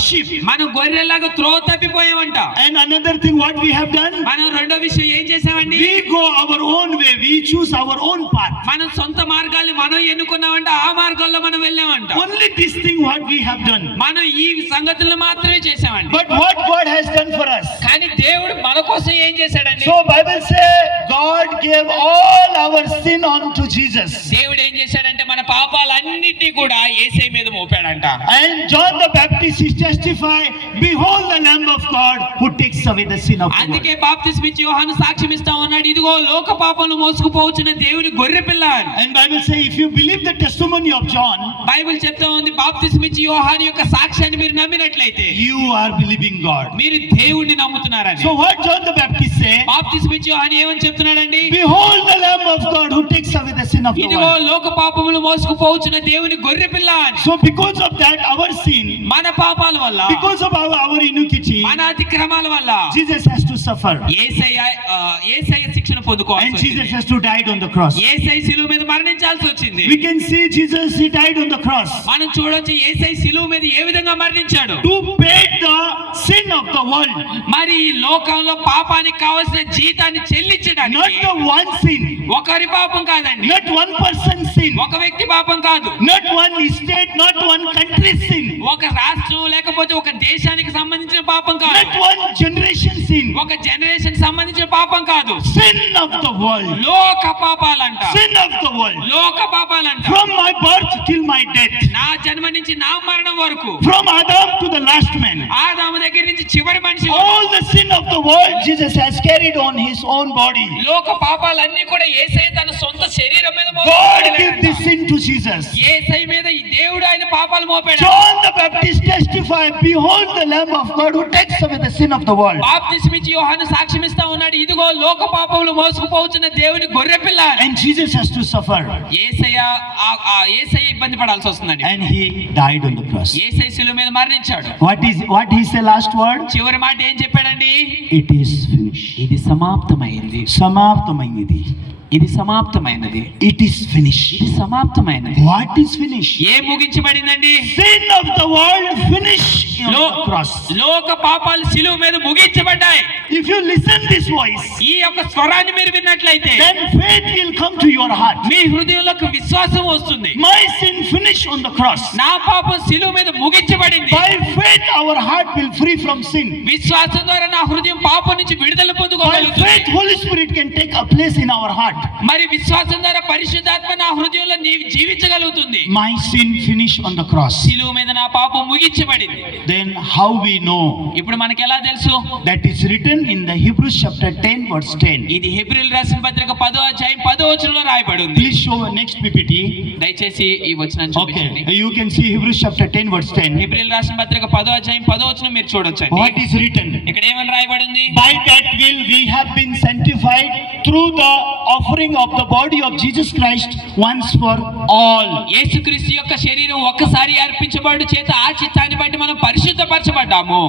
sheep. మనం గొర్రెలాగా త్రోవ తప్పిపోయామంట. And another thing, what we have done? మనం రెండో విషయం ఏం చేసామండి? We go our own way. We choose our own path. మనం సొంత మార్గాల్ని మనం ఎన్నుకున్నామంట. ఆ మార్గాల్లో మనం వెళ్ళామంట. Only this thing what we have done. మనం ఈ సంగతులను మాత్రమే చేసామండి. But what God has done for us? కానీ దేవుడు మన కోసం ఏం చేశాడండి? So Bible say God gave all our sin onto Jesus. దేవుడు ఏం చేశాడంటే మన పాపాలన్నిటినీ కూడా యేసయ్య మీద మోపాడంట. And John the Baptist is testify, behold the Lamb of God who takes away the sin of the world. అందుకే బాప్తిస్మిచ్చి యోహాను సాక్ష్యం ఇస్తా ఉన్నాడు, ఇదిగో లోక పాపమును మోసుకుపోవచ్చున్న దేవుని గొర్రె పిల్ల. And Bible say if you believe the testimony of John, Bible చెప్తా ఉంది బాప్తిస్మిచ్చి యోహాను యొక్క సాక్ష్యాన్ని మీరు నమ్మినట్లయితే you are believing God. మీరు దేవుణ్ణి నమ్ముతున్నారని. So what John the Baptist say? బాప్తిస్మిచ్చి యోహాను ఏమని చెప్తున్నాడండి? Behold the Lamb of God who takes away the sin of the ఇదిగో world. లోక పాపములు మోసుకుపోవచ్చున్న దేవుని గొర్రె పిల్ల అని. So because of that our sin, మన పాపాల వల్ల, because of our iniquity, మన అతిక్రమాల వల్ల Jesus has to suffer. యేసయ్య శిక్షను పొందుకోవాల్సి And వచ్చింది. Jesus has to die on the cross. యేసయ్య శిలువ మీద మరణించాల్సి వచ్చింది. We can see Jesus, he died on the cross మనం చూడొచ్చు యేసయ్య శిలువ మీద ఏ విధంగా మరణించాడు. to pay the sin of the world. మరి ఈ లోకంలో పాపానికి కావాల్సిన జీతాన్ని Not చెల్లించడానికి the one sin, ఒకరి పాపం కాదండి, not one person's sin, ఒక వ్యక్తి పాపం కాదు, not one state, not one country's sin, ఒక రాష్ట్రం లేకపోతే ఒక దేశానికి సంబంధించిన పాపం కాదు, not one generation sin, ఒక జనరేషన్ సంబంధించిన పాపం కాదు, sin of the world, లోక పాపాలంట. sin of the world. లోక పాపాలంట. From my birth till my death, నా జన్మ నుంచి నా మరణం వరకు, from Adam to the last man, ఆదాము దగ్గర నుంచి చివరి మనిషి వరకు, all the sin of the world Jesus has carried on his own body. లోక పాపాలన్నీ కూడా యేసయ్య తన సొంత శరీరం మీద God gave this sin to Jesus. యేసయ్య మీద ఈ దేవుడు ఆయన పాపాలు Mopadu. John the Baptist testified, behold the Lamb of God who takes away the sin of the world. బాప్తిస్మిచ్చి యోహాను సాక్ష్యం ఇస్తా ఉన్నాడు, ఇదిగో లోక పాపములు మోసుకుపోవచ్చున్న దేవుని గొర్రె పిల్ల. And Jesus has to suffer. యేసయ్య ఇబ్బంది పడాల్సి వస్తుందండి. And he died on the cross. యేసయ్య శిలువ మీద మరణించాడు. What is the last word? చివరి మాట ఏం చెప్పాడండి? It is finished. ఇది సమాప్తమైంది. సమాప్తమైనది. ఇది సమాప్తమైనది. It is finished. ఇది సమాప్తమైనది. What is finished? ఏం ముగించబడిందండి? Sin of the world finished on the cross. లోక పాపాలు శిలువ మీద ముగించబడ్డాయి. If you listen this voice, ఈ యొక్క స్వరాన్ని మీరు విన్నట్లయితే then faith will come to your heart. మీ హృదయంలోకి విశ్వాసం వస్తుంది. My sin finished on the cross. నా పాపం శిలువ మీద ముగించబడింది. By faith our heart will free from sin. విశ్వాసం ద్వారా నా హృదయం పాపం నుంచి విడుదల By పొందుకోగలుగుతుంది. faith Holy Spirit can take a place in our heart. మరి విశ్వాసం ద్వారా పరిశుద్ధాత్మ నా హృదయంలో జీవించగలుగుతుంది. My sin finished on the cross. శిలువ మీద నా పాపం ముగించబడింది. Then how we know? ఇప్పుడు మనకి ఎలా తెలుసు? That is written in the Hebrews chapter 10 verse 10. ఇది హెబ్రీయుల రాసిన పత్రిక 10వ అధ్యాయం 10వ వచనంలో రాయబడి ఉంది. Please show next PPT. దయచేసి ఈ వచనాన్ని చూపించండి. Okay, you can see Hebrews chapter 10 verse 10. హెబ్రీయుల రాసిన పత్రిక 10వ అధ్యాయం 10వ వచనం మీరు చూడొచ్చు. What is written? ఇక్కడ ఏమని రాయబడి ఉంది? By that will we have been sanctified through the offering of the body of Jesus Christ once for all. యేసుక్రీస్తు యొక్క శరీరం ఒక్కసారి అర్పించబడు చేత ఆ చిత్తాన్ని బట్టి మనం పరిశుద్ధపరచబడ్డాము.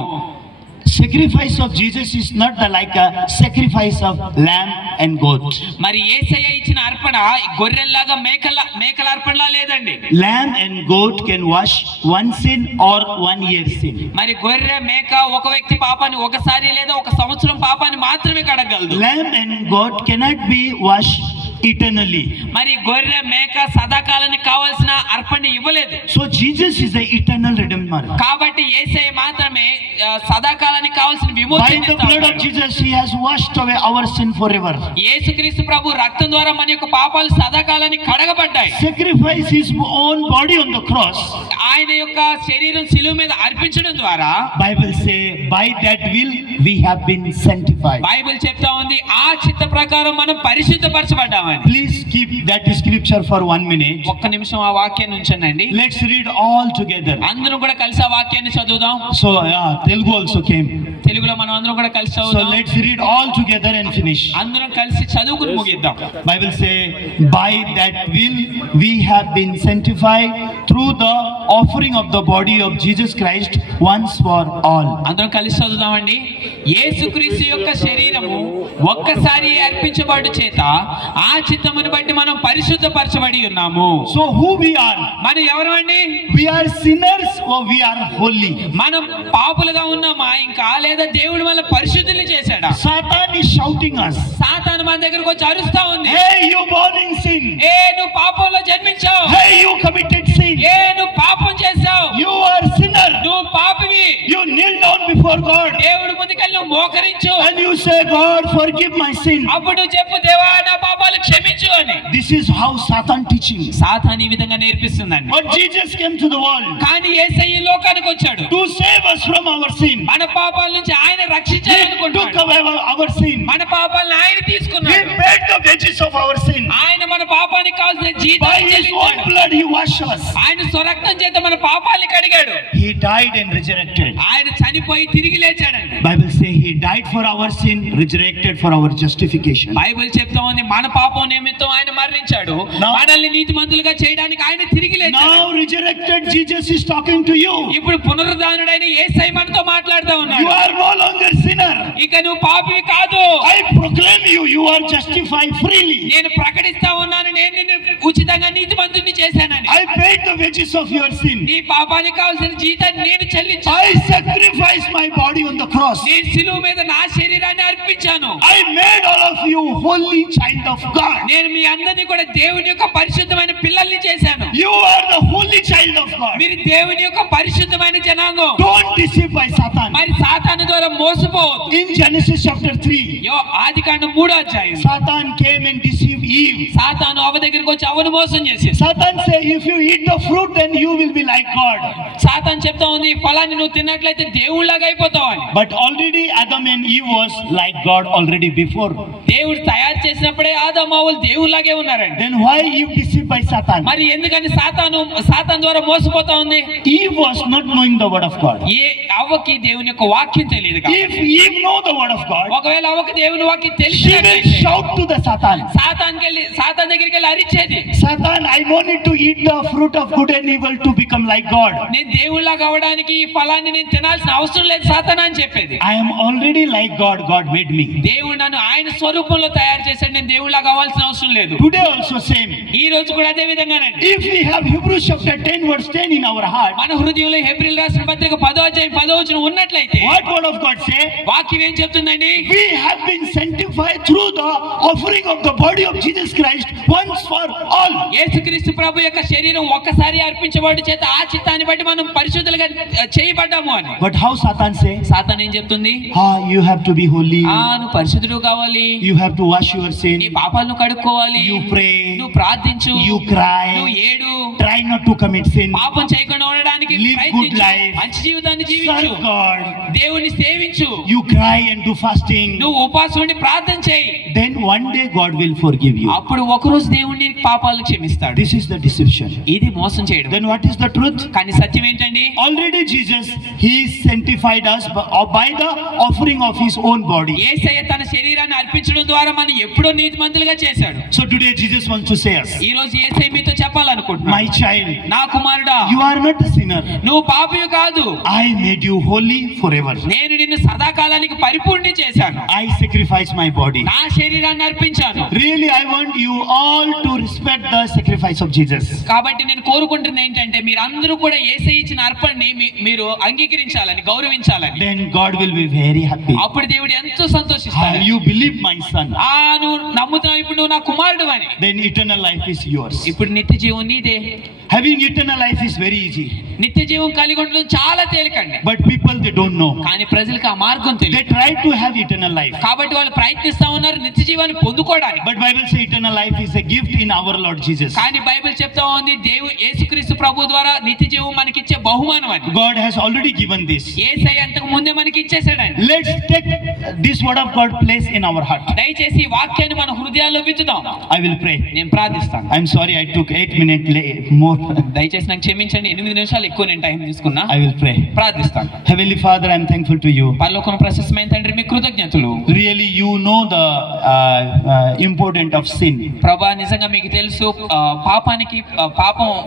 sacrifice of Jesus is not like a sacrifice of lamb and goat. మరి యేసయ్య ఇచ్చిన అర్పణ గొర్రెల్లాగా మేకల అర్పణలా లేదండి. Lamb and goat can wash one sin or 1 year sin. మరి గొర్రె మేక ఒక వ్యక్తి పాపాన్ని ఒకసారి లేదా ఒక సంవత్సరం పాపాన్ని మాత్రమే కడగలదు. Lamb and goat cannot be washed eternally. మరి గొర్రె మేక సదాకాలానికి కావాల్సిన అర్పణ ఇవ్వలేదు. So Jesus is the eternal redeemer. కాబట్టి యేసయ్య మాత్రమే సదాకాలానికి కావాల్సిన By విమోచన the blood of Jesus, he has washed away our sin forever. యేసుక్రీస్తు ప్రభు రక్తం ద్వారా మన యొక్క పాపాలు సదాకాలానికి కడగబడ్డాయి. Sacrifice his own body on the cross. ఆయన యొక్క శరీరం శిలువ మీద అర్పించడం ద్వారా Bible say, by that will we have been sanctified. Bible చెప్తా ఉంది ఆ చిత్త ప్రకారం మనం పరిశుద్ధపరచబడ్డామని. Please keep that scripture for 1 minute. ఒక్క నిమిషం ఆ వాక్యాన్ని ఉంచండి. Let's read all together. అందరం కూడా కలిసి ఆ వాక్యాన్ని చదువుదాం. So Telugu also came. తెలుగులో మనం అందరం కూడా కలిసి So చదువుదాం. let's read all together and finish. అందరం కలిసి చదువుకుని ముగిద్దాం. Bible say, by that will we have been sanctified through the offering of the body of Jesus Christ once for all. అందరం కలిసి చదువుదామండి. యేసుక్రీస్తు యొక్క శరీరము ఒక్కసారి అర్పించబడు చేత ఆ చిత్తమును బట్టి మనం పరిశుద్ధపరచబడి ఉన్నాము. So who we are? మనం ఎవరండి? We are sinners or we are holy? మనం పాపులుగా ఉన్నామా ఇంకా లేదా దేవుడు మన పరిశుద్ధుల్ని చేశాడా? Satan is shouting us. సాతాను మన దగ్గరకు వచ్చి అరుస్తా ఉంది. Hey, you born in sin. నువ్వు పాపంలో జన్మించావు. Hey, you committed sin. నువ్వు పాపం చేశావు. You are sinner. నువ్వు పాపివి. You kneel down before God దేవుడి ముందుకెళ్ళి నువ్వు మోకరించు. and you say, God, forgive my sin. అప్పుడు నువ్వు చెప్పు, దేవా నా పాపాలు క్షమించు అని. This is how Satan teaching. సాతాను ఈ విధంగా నేర్పిస్తుందండి. But Jesus came to the world కానీ యేసయ్య ఈ లోకానికి వచ్చాడు. to save us from our sin. మన పాపాల నుంచి ఆయన He took రక్షించాలనుకుంటున్నాడు. away our sin. మన పాపాలను ఆయన He తీసుకున్నాడు. paid the wages of our sin. ఆయన మన పాపానికి కావాల్సిన By జీతాన్ని his own చెల్లించాడు. blood he washed us. ఆయన స్వరక్తం చేత మన పాపాలని కడిగాడు. He died and resurrected. ఆయన చనిపోయి తిరిగి లేచాడండి. Bible say he died for our sin, resurrected for our justification. Bible చెప్తా ఉంది మన పాపం నిమిత్తం ఆయన మరణించాడు. Now- మనల్ని నీతిమంతులుగా చేయడానికి ఆయన తిరిగి లేచాడు. Now resurrected Jesus is talking to you. ఇప్పుడు పునరుద్ధానుడైన యేసయ్య మనతో మాట్లాడుతూ You ఉన్నాడు. are no longer sinner. ఇక నువ్వు పాపివి కాదు. I proclaim you, you are justified freely. నేను ప్రకటిస్తా ఉన్నాను, నేను నిన్ను ఉచితంగా నీతిమంతుడిని చేశానని. I paid the wages of your sin. నీ పాపానికి కావాల్సిన జీతాన్ని నేను చెల్లించాను. I sacrificed my body on the cross. నేను శిలువ మీద నా శరీరాన్ని అర్పించాను. I made all of you holy child of God. నేను మీ అందరినీ కూడా దేవుని యొక్క పరిశుద్ధమైన పిల్లల్ని చేశాను. You are the holy child of God. మీరు దేవుని యొక్క పరిశుద్ధమైన జనాంగం. Don't deceive by Satan. మరి సాతాను ద్వారా మోసపోవద్దు. In Genesis chapter 3, ఆదికాండం 3వ అధ్యాయం Satan came and deceived Eve. సాతాను అవ్వ దగ్గరికి వచ్చి అవ్వను మోసం చేసి Satan say, if you eat the fruit, then you will be like God. సాతాను చెప్తా ఉంది, ఈ ఫలాన్ని నువ్వు తిన్నట్లయితే దేవుళ్ళలాగా అయిపోతావు అని. But already Adam and Eve was like God already before. దేవుడు తయారు చేసినప్పుడే ఆదాము అవ్వలు దేవుళ్ళలాగే ఉన్నారండి. Then why Eve deceived by Satan? మరి ఎందుకని సాతాను ద్వారా మోసపోతా ఉంది? Eve was not knowing the word of God. అవ్వకి దేవుని యొక్క వాక్యం తెలియదు కాబట్టి. If Eve know the word of God, ఒకవేళ అవ్వకి దేవుని వాక్యం she will తెలిసినట్లయితే shout to the Satan. Satan దగ్గరికి వెళ్ళి అరిచేది, Satan, I don't need to eat the fruit of good and evil to become like God. నేను దేవుళ్ళగా అవడానికి ఈ ఫలాన్ని నేను తినాల్సిన అవసరం లేదు సాతానా అని చెప్పేది. I am already like God. God made me. దేవుడు నన్ను ఆయన స్వరూపంలో తయారు చేశాడు, నేను దేవుళ్ళగా కావాల్సిన అవసరం లేదు. Today also same. ఈ రోజు కూడా అదే విధంగానండి. If we have Hebrews chapter 10 verse 10 in our heart, మన హృదయంలో హెబ్రీయులు రాసిన పత్రిక 10వ అధ్యాయం 10వ వచనం ఉన్నట్లయితే what word of God say? వాక్యం ఏం చెప్తుందండి? We have been sanctified through the offering of the body of Jesus Christ once for all. యేసుక్రీస్తు ప్రభు యొక్క శరీరం ఒక్కసారి అర్పించబడి చేత ఆ చిత్తాన్ని బట్టి మనం పరిశుద్ధులుగా చేయబడ్డాము అని. But how Satan say? సాతాను ఏం చెప్తుంది? You have to be holy. నువ్వు పరిశుద్ధుడు కావాలి, You have to wash your నీ sin. పాపాలను కడుక్కోవాలి, You pray. నువ్వు ప్రార్థించు, You cry. నువ్వు ఏడు, Try not to commit sin. పాపం చేయకుండా ఉండడానికి Live good ప్రయత్నించు, life. మంచి జీవితాన్ని జీవించు, Serve God. దేవుని సేవించు, You cry and do fasting. నువ్వు ఉపవాసం ఉండి ప్రార్థన ప్రార్థన చేయి, then one day God will forgive you. అప్పుడు ఒకరోజు దేవుడు నీ పాపాలను క్షమిస్తాడు. This is the deception. ఇది మోసం చేయడం. Then what is the truth? కానీ సత్యం ఏంటండి? Already Jesus, he sanctified us by the offering of his own body. యేసయ్య తన శరీరాన్ని అర్పించడం ద్వారా మనం ఎప్పుడో నీతిమంతులుగా చేశాడు. So today Jesus wants to say us, ఈ రోజు యేసయ్య మీతో చెప్పాలనుకుంటున్నాడు, my child, నా కుమారుడా, you are not a sinner. నువ్వు పాపివి కాదు, I made you holy forever. నేను నిన్ను సదాకాలానికి పరిపూర్ణి చేశాను, I sacrificed my body. నా శరీరాన్ని అర్పించాను. Really, I want you all to respect the sacrifice of Jesus. కాబట్టి నేను కోరుకుంటున్నా ఏంటంటే మీరందరూ కూడా యేసయ్య ఇచ్చిన అర్పణని మీరు అంగీకరించాలని, గౌరవించాలని. Then God will be very happy. అప్పుడు దేవుడు ఎంతో సంతోషిస్తాడు. You believe my son. నువ్వు నమ్ముతున్నావు, ఇప్పుడు నువ్వు నా కుమారుడు అని. Then eternal life is yours. ఇప్పుడు నిత్య జీవం నీదే. Having eternal life is very easy. నిత్య జీవం కలిగి ఉండడం చాలా తేలికండి. But people, they don't know. కానీ ప్రజలకు ఆ మార్గం They తెలియదు. try to have eternal life. కాబట్టి వాళ్ళు ప్రయత్నిస్తా ఉన్నారు నిత్య జీవాన్ని పొందుకోవడానికి. But Bible says eternal life is a gift in our Lord Jesus. కానీ బైబిల్ చెప్తా ఉంది యేసుక్రీస్తు ప్రభు ద్వారా నిత్య జీవం మనకిచ్చే బహుమానం అని. God has already given this. యేసయ్య అంతకు ముందే మనకి ఇచ్చేసాడండి. Let's take this word of God place in our heart. దయచేసి ఈ వాక్యాన్ని మన హృదయాల్లో విత్తుదాం. I will pray. నేను ప్రార్థిస్తాను. I'm sorry I took 8 minutes more. దయచేసి నాకు క్షమించండి, 8 నిమిషాలు ఎక్కువ నేను టైం తీసుకున్నా. I will pray. ప్రార్థిస్తాను. Heavenly Father, I'm thankful to you. పరలోకం ప్రశస్తమైన తండ్రి, మీ కృతజ్ఞతలు. Really, you know the importance of sin. ప్రభా, నిజంగా మీకు తెలుసు పాపానికి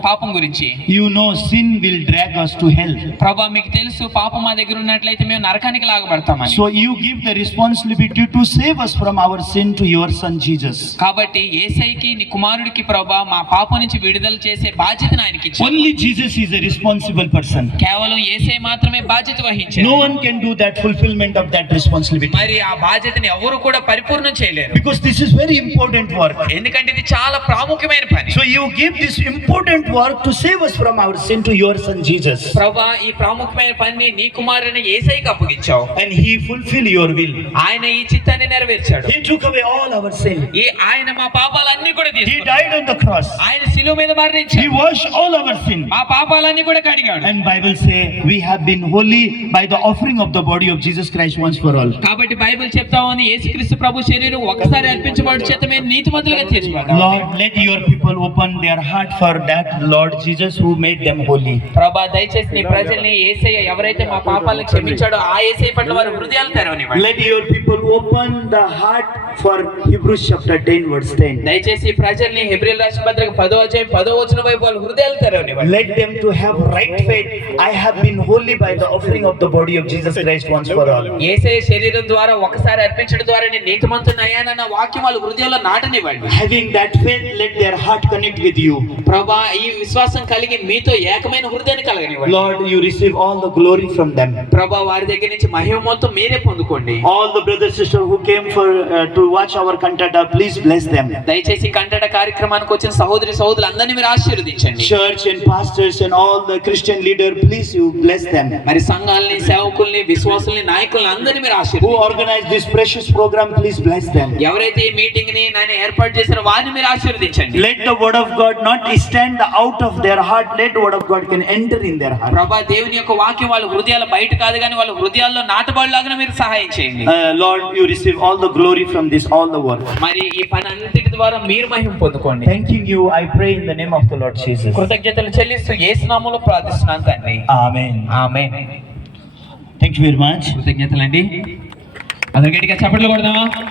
పాపం గురించి. You know sin will drag us to hell. ప్రభా, మీకు తెలుసు పాపం మా దగ్గర ఉన్నట్లయితే మేము నరకానికి లాగబడతామని. So you give the responsibility to save us from our sin to your son Jesus. కాబట్టి యేసయ్యకి నీ కుమారుడికి ప్రభా మా పాపం నుంచి విడుదల చేసే బాధ్యతను ఆయనకి ఇచ్చారు. Only Jesus is a responsible person. కేవలం యేసయ్య మాత్రమే బాధ్యత వహించారు. No one can do that fulfillment of that responsibility. మరి ఆ బాధ్యతని ఎవరు కూడా పరిపూర్ణం చేయలేరు. Because this is very important work. ఎందుకంటే ఇది చాలా ప్రాముఖ్యమైన పని. So you give this important work to save us from our sin to your son Jesus. ప్రభా, ఈ ప్రాముఖ్యమైన పని నీ కుమారుని యేసయ్యకి అప్పగించావు. And he fulfill your will. ఆయన ఈ చిత్తాన్ని నెరవేర్చాడు. He took away all our sin. ఆయన మా పాపాలన్నీ కూడా He తీసుకున్నాడు. died on the cross. ఆయన శిలువ మీద He మరణించాడు. washed all our sin. మా పాపాలన్నీ కూడా కడిగాడు. And Bible say we have been holy by the offering of the body of Jesus Christ once for all. కాబట్టి బైబిల్ చెప్తా ఉంది యేసుక్రీస్తు ప్రభు శరీరం ఒకసారి అర్పించబడి చేత మేము నీతిమంతులుగా తీర్చబడ్డాము. Lord, let your people open their heart for that Lord Jesus who made them holy. ప్రభా, దయచేసి నీ ప్రజల్ని యేసయ్య ఎవరైతే మా పాపాలను క్షమించాడో ఆ యేసయ్య పట్ల వారి హృదయాలు తెరవనివ్వండి. Let your people open the heart for Hebrews chapter 10 verse 10. దయచేసి ఈ ప్రజల్ని హెబ్రీయుల రాసిన పత్రిక 10వ అధ్యాయం 10వ వచనం వైపు వాళ్ళ హృదయాలు తెరవనివ్వండి. Let them to have right faith. I have been holy by the offering of the body of Jesus Christ once for all. యేసయ్య శరీరం ద్వారా ఒకసారి అర్పించడం ద్వారా నేను నీతిమంతుని అయ్యానన్న వాక్యం వాళ్ళ హృదయంలో నాటనివ్వండి. Having that faith, let their heart connect with you. ప్రభా, ఈ విశ్వాసం కలిగి మీతో ఏకమైన హృదయాన్ని కలగనివ్వండి. Lord, you receive all the glory from them. ప్రభా, వారి దగ్గర నుంచి మహిమ మొత్తం మీరే పొందుకోండి. All the brothers sisters who came for to watch our cantata, please bless them. దయచేసి కంటట కార్యక్రమానికి వచ్చిన సహోదరి సహోదరులందరినీ మీరు ఆశీర్వదించండి. Church and pastors and all the Christian leader, please you bless them. మరి సంఘాలని, సేవకుల్ని, విశ్వాసుల్ని, నాయకుల్ని అందరినీ మీరు Who ఆశీర్వదించండి. organized this precious program, please bless them. ఎవరైతే ఈ మీటింగ్ ని నేను ఏర్పాటు చేశారో వారిని మీరు ఆశీర్వదించండి. Let the word of God not stand out of their heart. Let the word of God can enter in their heart. ప్రభా, దేవుని యొక్క వాక్యం వాళ్ళ హృదయాల బయట కాదు కానీ వాళ్ళ హృదయాల్లో నాటబడిలాగా మీరు సహాయం చేయండి. Lord, you receive all the glory from this, all the work. మరి ఈ పని అంతటి ద్వారా మీరు మహిమ పొందుకోండి. Thanking you, I pray in the name of the Lord Jesus. కృతజ్ఞతలు చెల్లిస్తూ యేసు నామములో ప్రార్థిస్తున్నాను తండ్రి. Amen. Amen. Thank you very much. కృతజ్ఞతలండి. అందరు గట్టిగా చప్పట్లు కొడదామా?